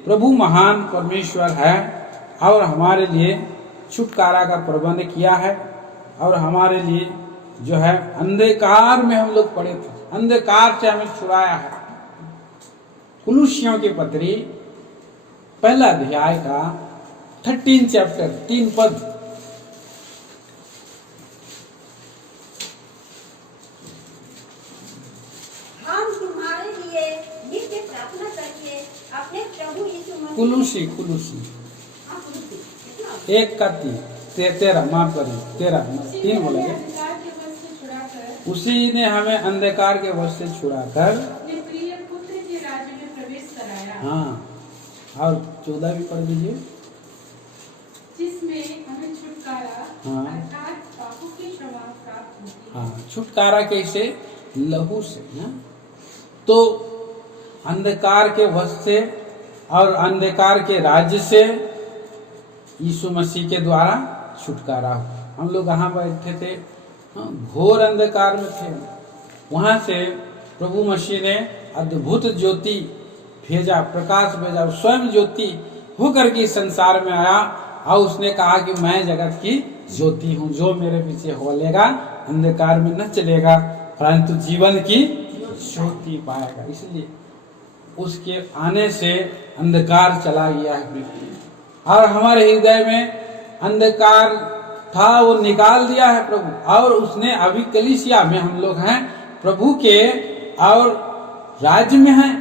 प्रभु महान परमेश्वर है और हमारे लिए छुटकारा का प्रबंध किया है। और हमारे लिए जो है अंधकार में हम लोग पड़े थे, अंधकार से हमें छुड़ाया है। कुलुसियों की पत्री पहला अध्याय का 13 चैप्टर 3 पद। हम तुम्हारे लिए नित्य प्रार्थना करके अपने प्रभु यीशु मसीह कुलुसी एक का 13 माफ करिए 13 बोलेंगे। उसी ने हमें अंधकार के वश से छुड़ाकर अपने प्रिय पुत्र के राज्य में प्रवेश कराया। हाँ, और 14 भी पढ़ दीजिए। जिसमें हमें छुटकारा हाँ। अर्थात पापों की क्षमा प्राप्त होती है। हाँ, छुटकारा कैसे? लहू से ना? तो अंधकार के वश से और अंधकार के राज्य से यीशु मसीह के द्वारा छुटकारा हुआ। हम लोग कहाँ बैठे थे? घोर अंधकार में थे। वहां से प्रभु मसीह ने अद्भुत ज्योति भेजा, प्रकाश भेजा, स्वयं ज्योति होकर के संसार में आया और उसने कहा कि मैं जगत की ज्योति हूँ, जो मेरे पीछे होलेगा अंधकार में न चलेगा परंतु जीवन की ज्योति पाएगा। इसलिए उसके आने से अंधकार चला गया है और हमारे हृदय में अंधकार था वो निकाल दिया है प्रभु। और उसने अभी कलीसिया में हम लोग हैं, प्रभु के और राज्य में हैं,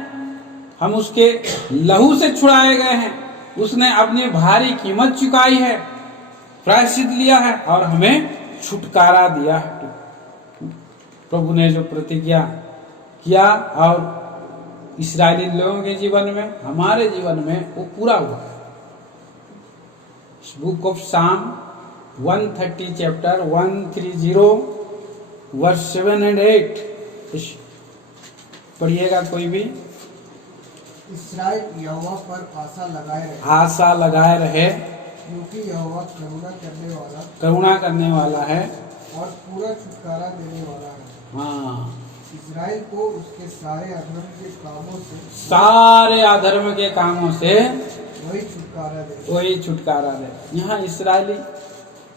हम उसके लहू से छुड़ाए गए हैं। उसने अपनी भारी कीमत चुकाई है, प्रायश्चित लिया है और हमें छुटकारा दिया है। प्रभु ने जो प्रतिज्ञा किया और इस्राएली लोगों के जीवन में, हमारे जीवन में वो पूरा हुआ। बुक ऑफ साम 130 चैप्टर 130 वर्स 7 and 8 पढ़िएगा कोई भी। इस्राएल यहोवा पर आशा लगाए रहे क्योंकि यहोवा करुणा करने वाला है और पूरा छुटकारा देने वाला है। हाँ, इस्राएल को उसके सारे अधर्म के कामों से वही छुटकारा दे। यहाँ इस्राएली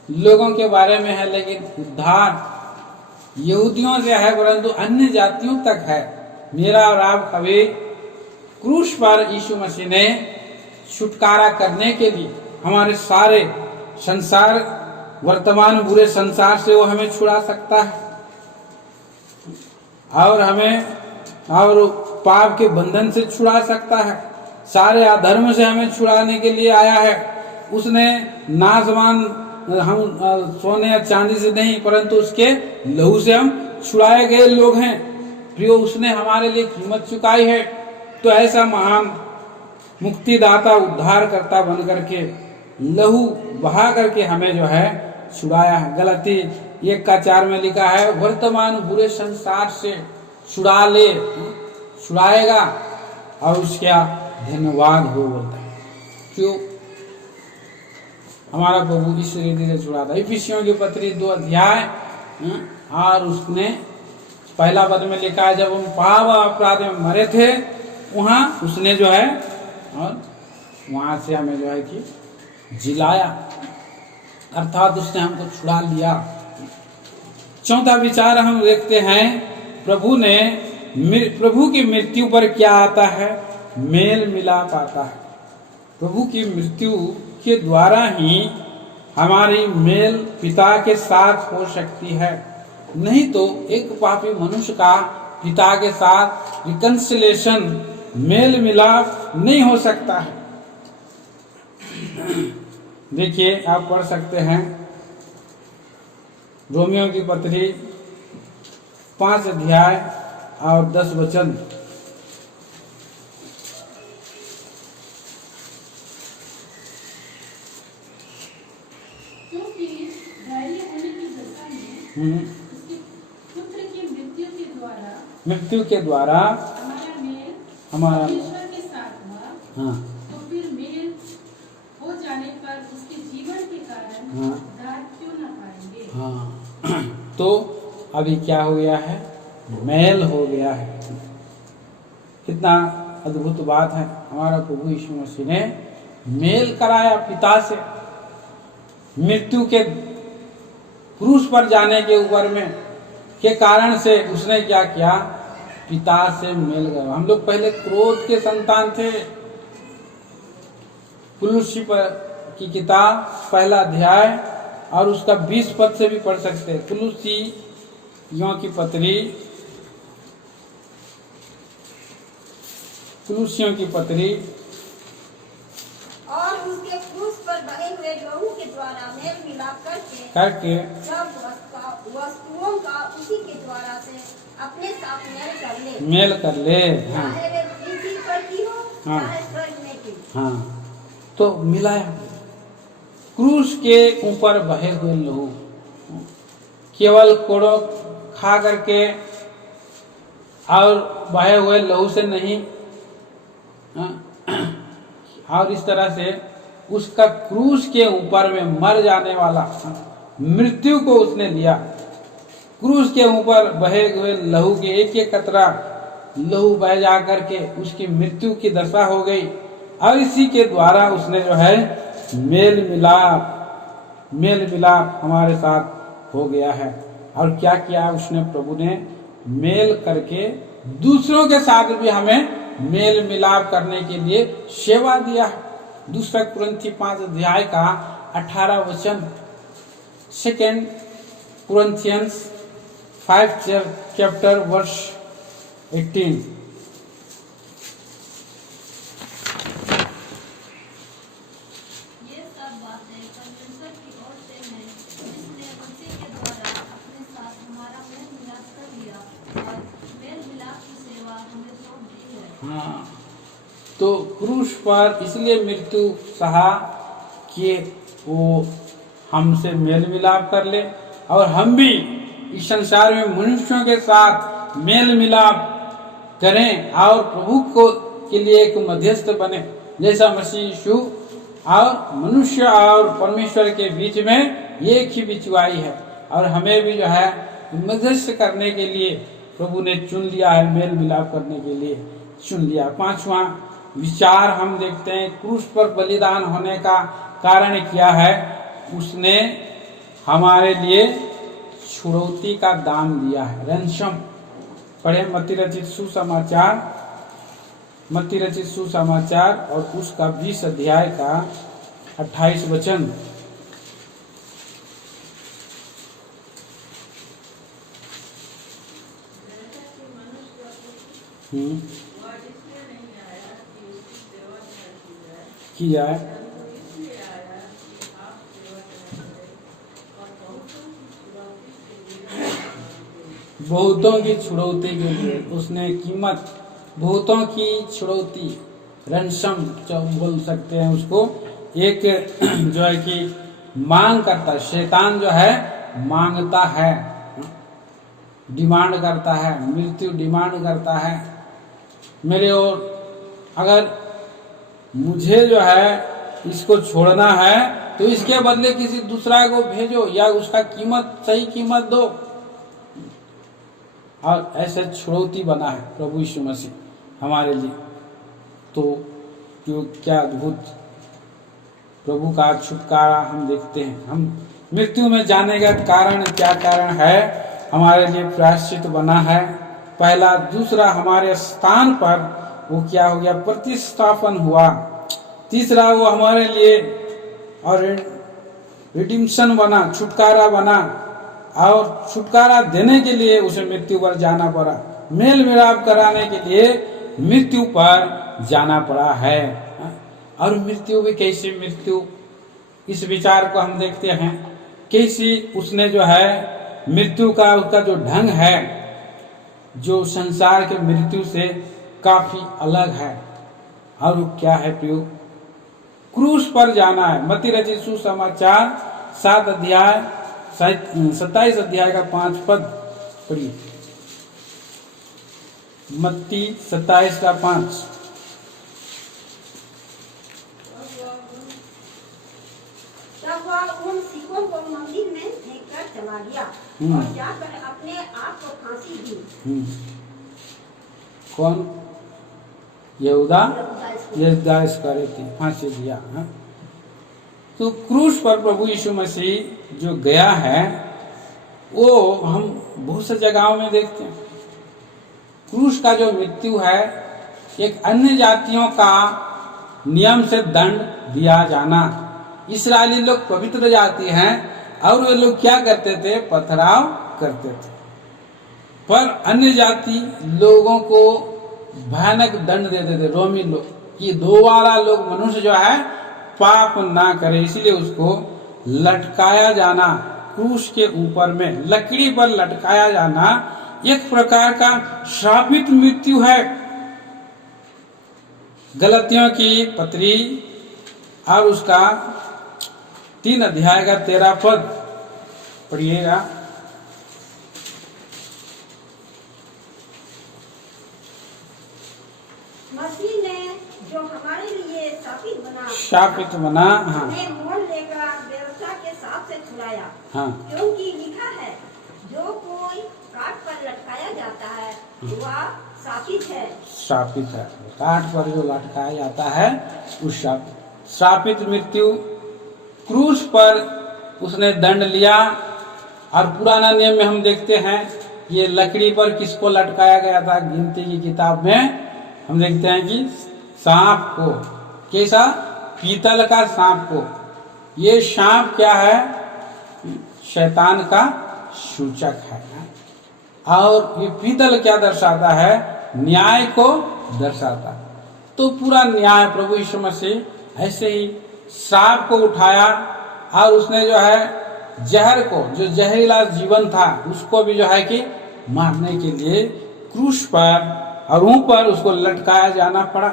लोगों के बारे में है, लेकिन उद्धार यहूदियों से है परंतु अन्य जातियों तक है। मेरा और आप कभी क्रूस पर यीशु मसीह ने छुटकारा करने के लिए हमारे सारे संसार, वर्तमान बुरे संसार से वो हमें छुड़ा सकता है और हमें और पाप के बंधन से छुड़ा सकता है। सारे अधर्म से हमें छुड़ाने के लिए आया है। उसने नाशवान हम सोने या चांदी से नहीं परंतु उसके लहू से हम छुड़ाए गए लोग हैं। प्रियो, उसने हमारे लिए कीमत चुकाई है। तो ऐसा महान मुक्तिदाता, उद्धार करता बन करके लहू बहा करके हमें जो है छुड़ाया है। गलती 1:4 में लिखा है, वर्तमान बुरे संसार से छुड़ाएगा और उसका धन्यवाद हो बोलता है। क्यों? हमारा प्रभु इस रीति से छुड़ाता है। इफिसियों की पत्री 2 अध्याय और उसने पहला पद में लिखा है, जब हम पाप अपराध में मरे थे वहां उसने जो है और वहां से हमें जो है कि जिलाया, अर्थात उसने हमको छुड़ा लिया। चौथा विचार हम देखते हैं, प्रभु की मृत्यु पर क्या आता है? मेल मिलाप आता है। प्रभु की मृत्यु के द्वारा ही हमारी मेल पिता के साथ हो सकती है। नहीं तो एक पापी मनुष्य का पिता के साथ रिकंसिलेशन, मेल मिलाप नहीं हो सकता है। देखिए, आप पढ़ सकते हैं रोमियो की पत्री 5 अध्याय और 10 वचन। क्योंकि धैर्य होने की दशा में उसके पुत्र की मृत्यु के द्वारा हमारा परमेश्वर के साथ हुआ। हाँ, तो फिर मेल हो जाने पर उसके जीवन के कारण हाँ, उद्धार क्यों न पाएंगे। हाँ। तो अभी क्या हो गया है? मेल हो गया है। कितना अद्भुत बात है। हमारा प्रभु यीशु मसीह ने मेल कराया पिता से। मृत्यु के क्रूस पर जाने के ऊपर में के कारण से उसने क्या किया? पिता से मेल कराया। हम लोग पहले क्रोध के संतान थे। कुलुसी की किताब 1 अध्याय और उसका 20 पद से भी पढ़ सकते हैं। कुलुसियों की पत्री और उसके क्रूस पर बहे हुए लहू के द्वारा मेल मिलाप करके सब वस्तुओं का उसी के द्वारा से अपने साथ मेल कर ले। हाँ, चाहे वे पृथ्वी पर की हो, हाँ, चाहे स्वर्ग में की। हाँ, तो मिलाया। क्रूस के ऊपर बहे हुए लहू केवल कोड़ो खा करके और बहे हुए लहू से नहीं, और इस तरह से उसका क्रूस के ऊपर में मर जाने वाला मृत्यु को उसने लिया। क्रूस के ऊपर बहे हुए लहू के एक कतरा लहू बह जा करके उसकी मृत्यु की दशा हो गई। और इसी के द्वारा उसने जो है मेल मिलाप हमारे साथ हो गया है। और क्या किया उसने? प्रभु ने मेल करके दूसरों के साथ भी हमें मेल मिलाप करने के लिए सेवा दिया। 2 कुरिन्थी 5 अध्याय का 18 वचन। 2 Corinthians 5 chapter verse 18। ये सब बातें परमेश्वर की ओर से हैं, जिसने मसीह के द्वारा अपने साथ हमारा मेल मिलाप कर लिया और मेल मिलाप की सेवा हमें सौंप दी है। हाँ, तो क्रूस पर इसलिए मृत्यु सहा कि वो हमसे मेल मिलाप कर ले और हम भी इस संसार में मनुष्यों के साथ मेल मिलाप करें और प्रभु को के लिए एक मध्यस्थ बने। जैसा मसीह यीशु और मनुष्य और परमेश्वर के बीच में एक ही बिचवाई है, और हमें भी जो है मध्यस्थ करने के लिए प्रभु ने चुन लिया है। मेल मिलाप करने के लिए चुन लिया। 5वां विचार हम देखते हैं, क्रूस पर बलिदान होने का कारण क्या है? उसने हमारे लिए छुड़ौती का दाम दिया है, रैंसम। पढ़े मत्ती रचित सुसमाचार और उसका 20 अध्याय का 28 वचन। की जाए। बहुतों की छुड़ौती के लिए उसने कीमत, बहुतों की छुड़ौती, रैंसम बोल सकते हैं उसको। एक जो है कि मांग करता है, शैतान जो है मांगता है, डिमांड करता है, मृत्यु डिमांड करता है मेरे ओर। अगर मुझे जो है इसको छोड़ना है तो इसके बदले किसी दूसरा को भेजो या उसका सही कीमत दो। और ऐसे छुड़ौती बना है प्रभु यीशु मसीह हमारे लिए। तो क्या अद्भुत प्रभु का छुटकारा हम देखते हैं। हम मृत्यु में जाने का कारण क्या कारण है? हमारे लिए प्रायश्चित बना है पहला। दूसरा, हमारे स्थान पर वो क्या हो गया? प्रतिस्थापन हुआ। तीसरा, वो हमारे लिए और रिडिम्पशन बना, छुटकारा बना, और छुटकारा देने के लिए उसे मृत्यु पर जाना पड़ा। मेल मिलाप कराने के लिए मृत्यु पर जाना पड़ा है। और मृत्यु भी कैसी मृत्यु, इस विचार को हम देखते हैं। कैसी उसने जो है मृत्यु का उसका जो ढंग है जो संसार के मृत्यु से काफी अलग है। और वो क्या है प्रियो? क्रूस पर जाना है। मत्ती रचित सुसमाचार 7 अध्याय 27 अध्याय का 5 पद पढ़िए। मत्ती 27 का 5। तब वह उन सिखों को मंदिर में फेंक कर चला गया और जाकर अपने आप को फांसी दी। कौन? यहूदा इस्करियोती फांसी दिया। तो क्रूस पर प्रभु यीशु मसीह जो गया है वो हम बहुत से जगहों में देखते हैं। क्रूस का जो मृत्यु है एक अन्य जातियों का नियम से दंड दिया जाना। इस्राएली लोग पवित्र जाति हैं और वे लोग क्या करते थे? पथराव करते थे। पर अन्य जाति लोगों को भयानक दंड देते थे रोमी लोग कि दोबारा लोग मनुष्य जो है पाप ना करे, इसीलिए उसको लटकाया जाना, क्रूस के ऊपर में लकड़ी पर लटकाया जाना एक प्रकार का श्रापित मृत्यु है। गलतियों की पत्री और उसका 3 अध्याय का 13 पद पढ़िएगा। मसीह ने जो हमारे लिए शापित बना। हाँ मोल लेकर व्यवस्था के साथ से छुड़ाया। हाँ क्योंकि लिखा है, जो कोई काट पर लटकाया जाता है वह शापित है। शापित है, काट पर जो लटकाया जाता है उस शापित मृत्यु। क्रूस पर उसने दंड लिया। और पुराना नियम में हम देखते हैं ये लकड़ी पर किसको लटकाया गया था? गिनती की किताब में हम देखते हैं कि सांप को। कैसा? पीतल का सांप को। ये सांप क्या है? शैतान का सूचक है। और ये पीतल क्या दर्शाता है? न्याय को दर्शाता। तो पूरा न्याय प्रभु यीशु मसीह ऐसे ही सांप को उठाया और उसने जो है जहर को, जो जहरीला जीवन था उसको भी जो है कि मारने के लिए क्रूस पर और ऊपर उसको लटकाया जाना पड़ा।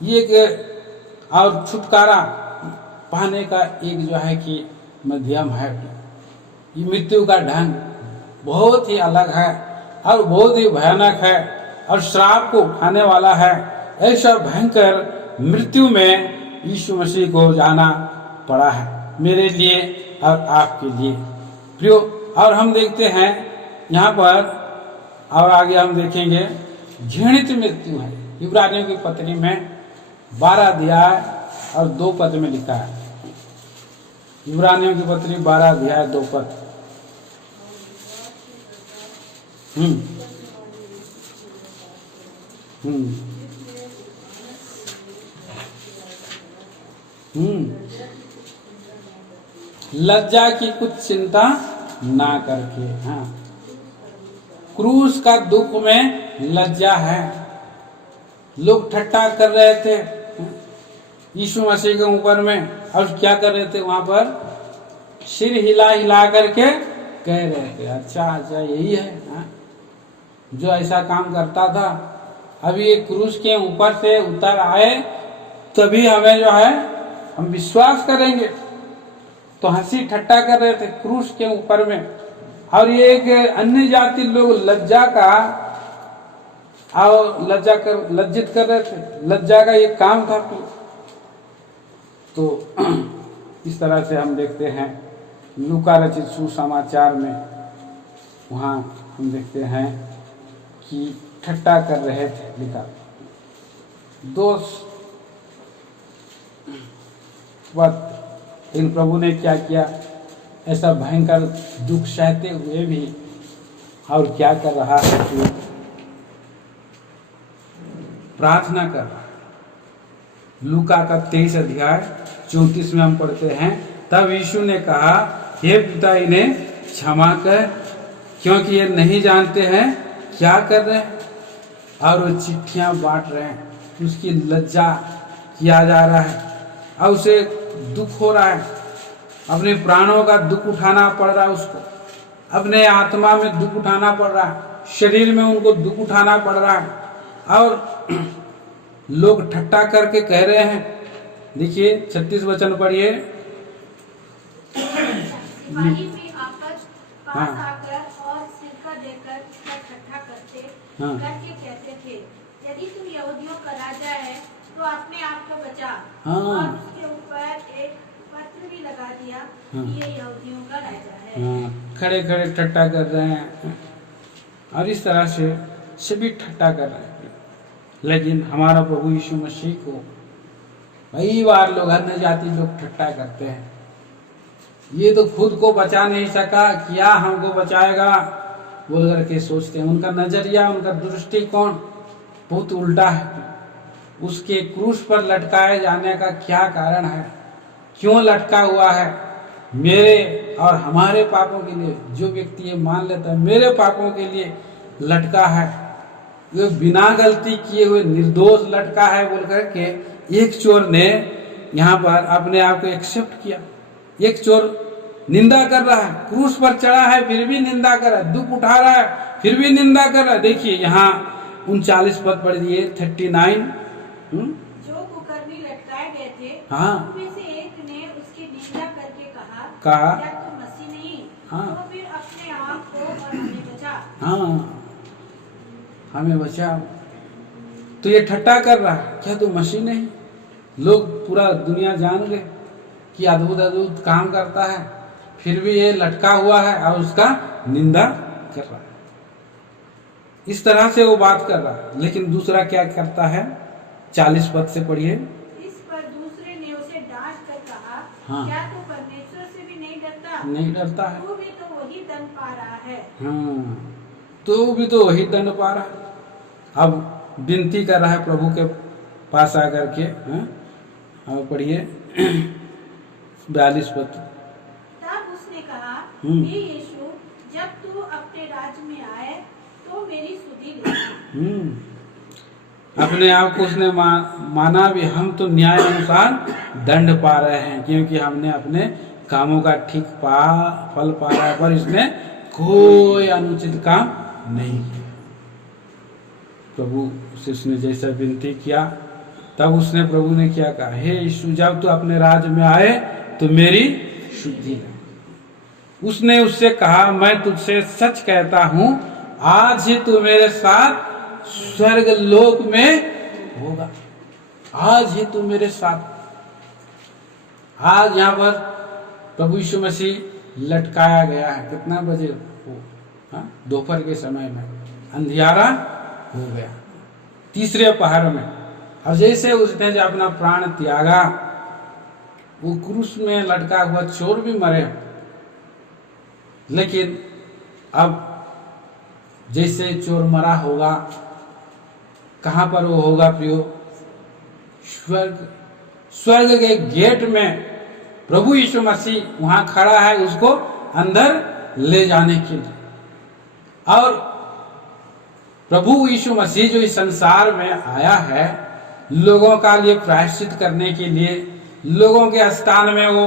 ये और छुटकारा पाने का एक जो है कि माध्यम है। ये मृत्यु का ढंग बहुत ही अलग है और बहुत ही भयानक है और श्राप को उठाने वाला है। ऐसा भयंकर मृत्यु में यीशु मसीह को जाना पड़ा है मेरे लिए और आपके लिए प्रियो। और हम देखते हैं यहाँ पर और आगे हम देखेंगे घृणित मृत्यु है। इब्रानियों की पत्री में 12 अध्याय और 2 पद में लिखा है। इब्रानियों की पत्री 12 अध्याय 2 पद। लज्जा की कुछ चिंता ना करके। हाँ, क्रूस का दुख में लज्जा है। लोग ठट्टा कर रहे थे यीशु मसीह के ऊपर में और क्या कर रहे थे? वहां पर सिर हिला हिला करके कह रहे थे अच्छा अच्छा यही है। हाँ? जो ऐसा काम करता था अभी ये क्रूस के ऊपर से उतर आए तभी हमें जो है हम विश्वास करेंगे। तो हंसी ठट्टा कर रहे थे क्रूस के ऊपर में। और ये एक अन्य जाति लोग लज्जा का और लज्जित कर रहे थे। लज्जा का ये काम था। तो इस तरह से हम देखते हैं लूका रचित सुसमाचार में, वहाँ हम देखते हैं कि ठट्टा कर रहे थे लिखा। दोष इन प्रभु ने क्या किया? ऐसा भयंकर दुख सहते हुए भी और क्या कर रहा है कि प्रार्थना कर रहा है। लूका का 23 अध्याय 34 में हम पढ़ते हैं, तब यीशु ने कहा, हे पिता इन्हें क्षमा कर, क्योंकि ये नहीं जानते हैं क्या कर रहे हैं। और वो चिट्ठियां बांट रहे हैं, उसकी लज्जा किया जा रहा है और उसे दुख हो रहा है। अपने प्राणों का दुख उठाना पड़ रहा है उसको, अपने आत्मा में दुख उठाना पड़ रहा है। शरीर में उनको दुख उठाना पड़ रहा है और लोग ठट्टा करके कह रहे हैं। देखिए 36 वचन पढ़िए। सिपाही भी आपस पास हाँ। आकर और सिरका देकर ठट्ठा करके कहते थे, यदि तुम यहूदियों का राजा है तो अपने आप को बचा। हाँ। और उसके ऊपर एक पत्र भी लगा दिया कि ये यहूदियों का राजा है। खड़े खड़े ठट्टा कर रहे हैं और इस तरह से सभी ठट्टा कर रहे हैं। लेकिन हमारा प्रभु यीशु मसीह को कई बार लोग, अन्य जाति लोग ठट्टा करते हैं, ये तो खुद को बचा नहीं सका, क्या हमको बचाएगा बोल करके सोचते हैं। उनका नजरिया, उनका दृष्टिकोण बहुत उल्टा है। उसके क्रूस पर लटकाए जाने का क्या कारण है, क्यों लटका हुआ है? मेरे और हमारे पापों के लिए। जो व्यक्ति ये मान लेता है मेरे पापों के लिए लटका है, वो बिना गलती किए हुए निर्दोष लटका है बोल करके एक चोर ने यहाँ पर अपने आप को एक्सेप्ट किया। एक चोर निंदा कर रहा है, क्रूस पर चढ़ा है फिर भी निंदा कर रहा है, दुख उठा रहा है फिर भी निंदा कर रहा है। देखिए यहाँ 39 पद पढ़ दिए 39। जो कुकर्मी लटकाए गए थे, हाँ। उनमें से एक ने उसकी निंदा करके कहा कहा, क्या तुम मसीह नहीं? हाँ। तो फिर अपने आप को और हमें बचा। हाँ, हमें बचाओ। तो ये ठट्टा कर रहा है, क्या तू मसीह नहीं? लोग पूरा दुनिया जान गए कि अद्भुत अद्भुत काम करता है, फिर भी ये लटका हुआ है और उसका निंदा कर रहा है। इस तरह से वो बात कर रहा है। लेकिन दूसरा क्या करता है? 40 पद से पढ़िए। इस पर दूसरे ने उसे डांट कर कहा, हाँ। क्या तू परमेश्वर से भी नहीं डरता? नहीं डरता है। तू भी तो वही दंड पा रहा है। हाँ, तो भी तो वही दंड पा रहा है। अब विनती कर रहा है प्रभु के पास आकर के। अब पढ़िए 42 पद। तब उसने कहा, हे यीशु, जब तू अपने राज्य में आए तो मेरी सुधि ले। अपने आप को उसने माना भी, हम तो न्याय अनुसार दंड पा रहे हैं क्योंकि हमने अपने कामों का ठीक फल पा रहा है, पर इसने कोई अनुचित काम नहीं किया। प्रभु से उसने जैसा विनती किया, तब उसने प्रभु ने क्या कहा, हे यीशु, जब तू अपने राज्य में आए तो मेरी शुद्धि ले। उसने उससे कहा, मैं तुझसे सच कहता हूं, आज ही तू मेरे साथ स्वर्ग लोक में होगा। आज ही तू मेरे साथ। आज यहाँ पर प्रभु यीशु मसीह लटकाया गया है। कितना बजे हो? दोपहर के समय में अंधियारा हो गया, तीसरे पहर में। और जैसे उसने जो अपना प्राण त्यागा, वो क्रूस में लटका हुआ चोर भी मरे। लेकिन अब जैसे चोर मरा होगा, कहां पर वो होगा प्रियो? स्वर्ग के गेट में प्रभु यीशु मसीह वहां खड़ा है उसको अंदर ले जाने के लिए। और प्रभु यीशु मसीह जो इस संसार में आया है लोगों का लिए प्रायश्चित करने के लिए, लोगों के स्थान में वो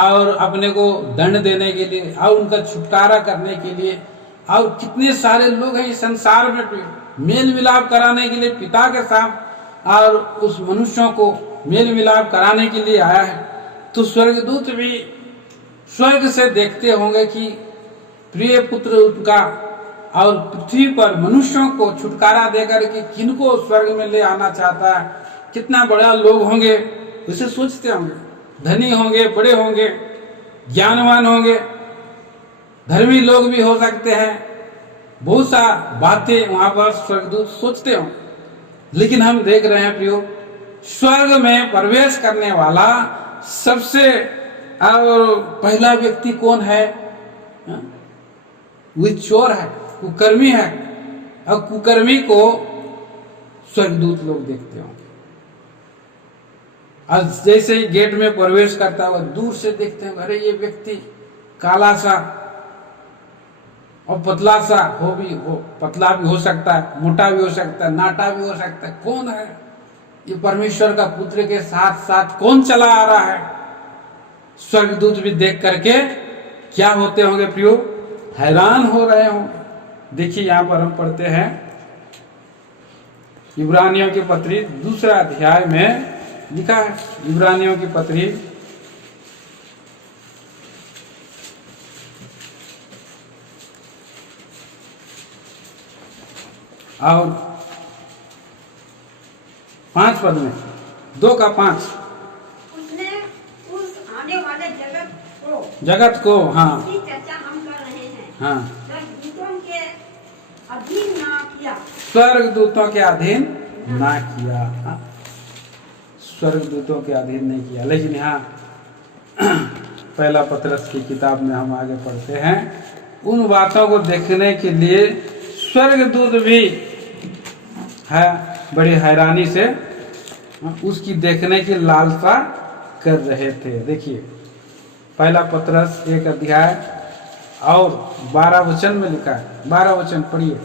और अपने को दंड देने के लिए और उनका छुटकारा करने के लिए। और कितने सारे लोग हैं इस संसार में मेल मिलाप कराने के लिए पिता के साथ, और उस मनुष्यों को मेल मिलाप कराने के लिए आया है। तो स्वर्गदूत भी स्वर्ग से देखते होंगे कि प्रिय पुत्र उनका, और पृथ्वी पर मनुष्यों को छुटकारा देकर के किनको स्वर्ग में ले आना चाहता है। कितना बड़ा लोग होंगे उसे सोचते होंगे, धनी होंगे, बड़े होंगे, ज्ञानवान होंगे, धर्मी लोग भी हो सकते हैं। बहुत सा बातें वहां पर स्वर्गदूत सोचते हो। लेकिन हम देख रहे हैं प्रियो, स्वर्ग में प्रवेश करने वाला सबसे और पहला व्यक्ति कौन है? वो चोर है, कुकर्मी है। और कुकर्मी को स्वर्गदूत लोग देखते होंगे। और जैसे ही गेट में प्रवेश करता हुआ दूर से देखते हैं, अरे ये व्यक्ति काला सा और पतला सा हो पतला भी हो सकता है, मोटा भी हो सकता है, नाटा भी हो सकता है। कौन है ये? परमेश्वर का पुत्र के साथ साथ कौन चला आ रहा है? स्वर्गदूत भी देख करके क्या होते होंगे प्रियो? हैरान हो रहे होंगे। देखिए यहाँ पर हम पढ़ते हैं इब्रानियों की पत्री 2 अध्याय में लिखा है। इब्रानियों की पत्री और 5 पद में 2:5 उसने उस आने वाले जगत को हाँ की चर्चा हम कर रहे हैं हाँ स्वर्गदूतों के अधीन ना किया, स्वर्गदूतों के अधीन ना किया, हाँ? स्वर्गदूतों के अधीन नहीं किया। लेकिन यहाँ पहला पतरस की किताब में हम आगे पढ़ते हैं, उन बातों को देखने के लिए स्वर्गदूत भी है बड़ी हैरानी से उसकी देखने की लालसा कर रहे थे। देखिए पहला पतरस 1 अध्याय और 12 वचन में लिखा है। 12 वचन पढ़िए।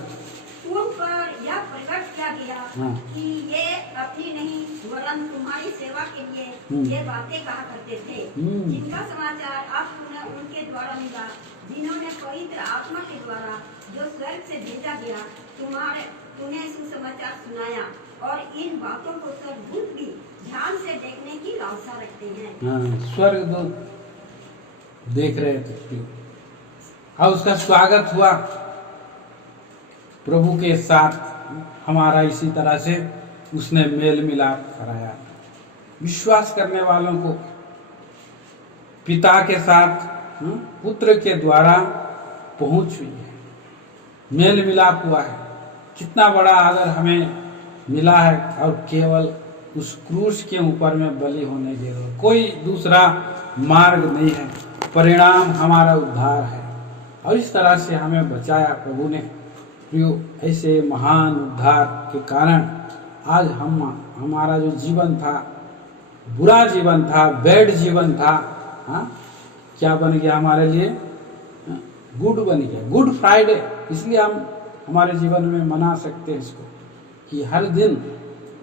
उन पर यह प्रकट किया गया हाँ। कि ये अपनी नहीं वरन तुम्हारी सेवा के लिए ये बातें कहा करते थे, जिनका समाचार आपने उनके द्वारा मिला, जिन्होंने पवित्र आत्मा के द्वारा जो स्वर्ग से भेजा गया तुम्हें सुसमाचार सुनाया, और इन बातों को स्वर्गदूत भी ध्यान से देखने की लालसा रखते हैं। हाँ, स्वर्गदूत देख रहे थे और उसका स्वागत हुआ प्रभु के साथ। हमारा इसी तरह से उसने मेल मिलाप कराया। विश्वास करने वालों को पिता के साथ पुत्र के द्वारा पहुंच हुई है, मेल मिलाप हुआ है। कितना बड़ा आदर हमें मिला है, और केवल उस क्रूस के ऊपर में बलि होने के लिए कोई दूसरा मार्ग नहीं है। परिणाम हमारा उद्धार है, और इस तरह से हमें बचाया प्रभु ने। प्रियो, ऐसे महान उद्धार के कारण आज हमारा जो जीवन था, बुरा जीवन था, बैड जीवन था, हाँ क्या बन गया हमारे लिए? गुड बन गया, गुड फ्राइडे। इसलिए हम हमारे जीवन में मना सकते हैं इसको कि हर दिन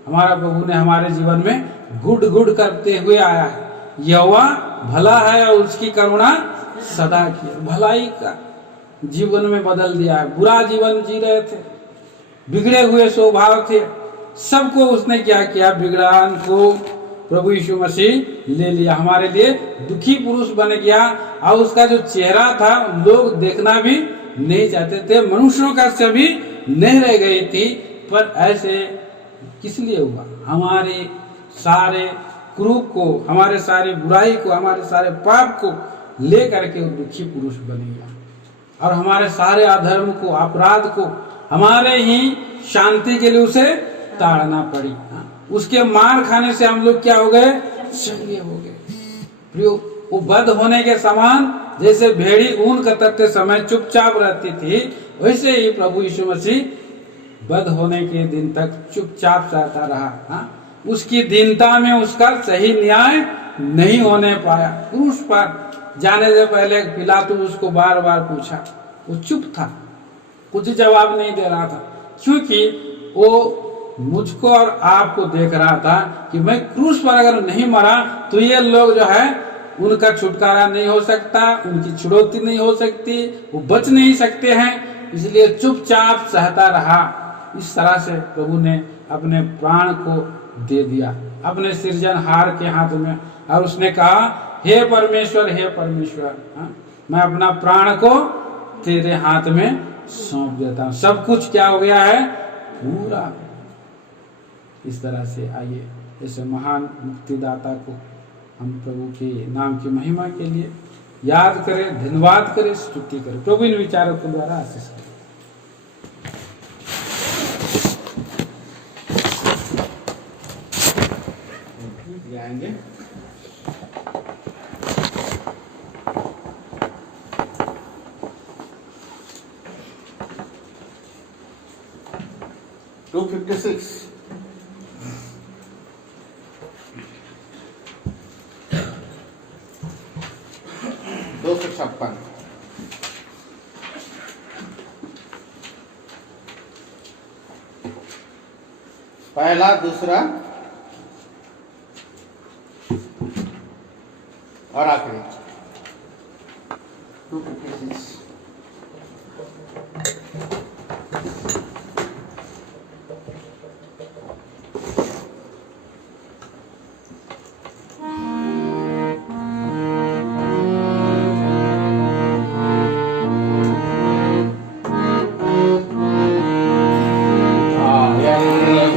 हमारा प्रभु ने हमारे जीवन में गुड गुड करते हुए आया है। यहोवा भला है और उसकी करुणा सदा की है। भलाई का जीवन में बदल दिया है। बुरा जीवन जी रहे थे, बिगड़े हुए स्वभाव थे, सबको उसने क्या किया? बिगड़ान को प्रभु यीशु मसीह ले लिया, हमारे लिए दुखी पुरुष बन गया। और उसका जो चेहरा था लोग देखना भी नहीं चाहते थे, मनुष्यों का छवि नहीं रह गई थी। पर ऐसे किस लिए हुआ? हमारे सारे क्रूप को, हमारे सारी बुराई को, हमारे सारे पाप को ले करके वो दुखी पुरुष बन गया, और हमारे सारे अधर्म को, अपराध को हमारे ही शांति के लिए उसे ताड़ना पड़ी। उसके मार खाने से हम लोग क्या हो गए? चंगे हो गए। प्रियो, वो बद होने के समान, जैसे भेड़ी ऊन कतरते समय चुपचाप रहती थी, वैसे ही प्रभु यीशु मसीह बद होने के दिन तक चुपचाप रहता रहा। हाँ? उसकी दीनता में उसका सही न्याय नहीं होने पाया। क्रूस पर जाने से पहले पिलातुस उसको बार बार पूछा, वो चुप था, कुछ जवाब नहीं दे रहा था, क्योंकि वो मुझको और आपको देख रहा था कि मैं क्रूस पर अगर नहीं मरा तो ये लोग जो है उनका छुटकारा नहीं हो सकता, उनकी छुड़ौती नहीं हो सकती, वो बच नहीं सकते हैं। इसलिए चुपचाप सहता रहा। इस तरह से प्रभु ने अपने प्राण को दे दिया अपने सृजनहार के हाथ में, और उसने कहा, हे परमेश्वर, हे परमेश्वर, मैं अपना प्राण को तेरे हाथ में सौंप देता हूँ। सब कुछ क्या हो गया है? पूरा। इस तरह से आइए ऐसे महान मुक्तिदाता को हम प्रभु के नाम की महिमा के लिए याद करें, धन्यवाद करें, स्तुति करें। प्रभु इन विचारों के द्वारा आशीष करें। आएंगे टू 56 256 पहला, दूसरा और आखिरी 256।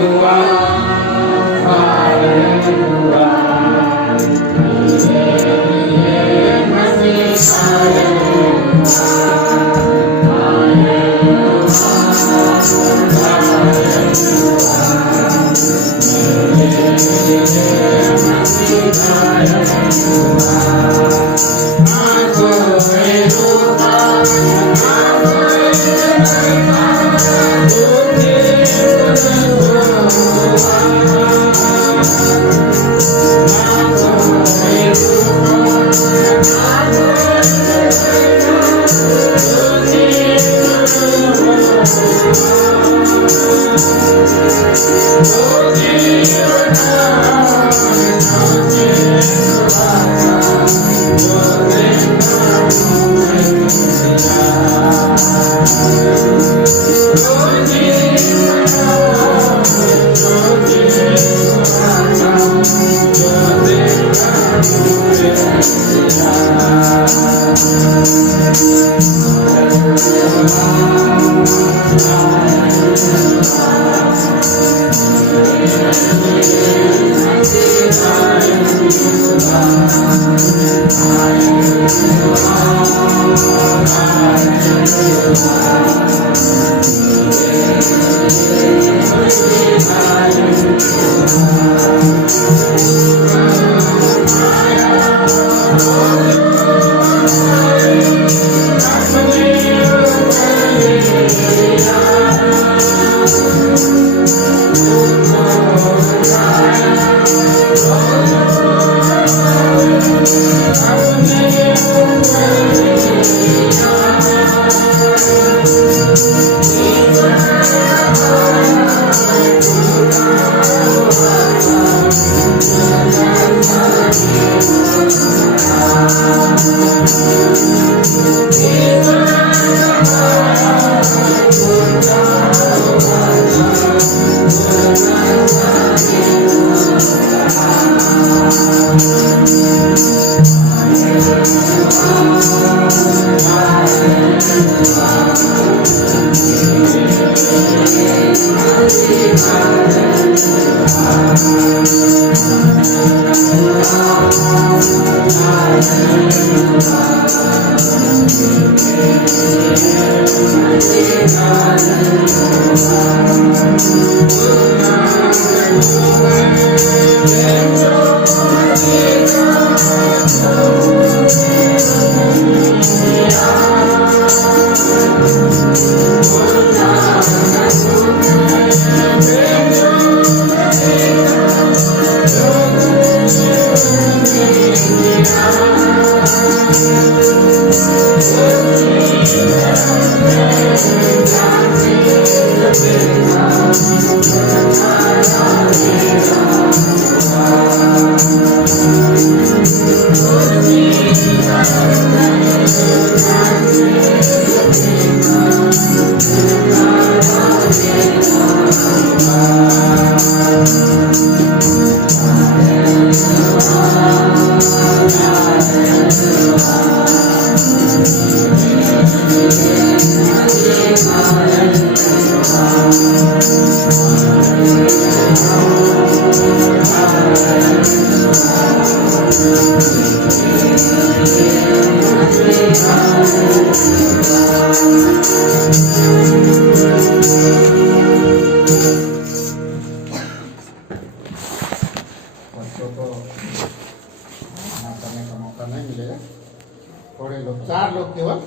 हालेलुया हालेलुया बच्चों को खाना करने का मौका नहीं मिलेगा। थोड़े लोग, 4 लोग केवल,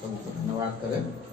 सबको धन्यवाद करें।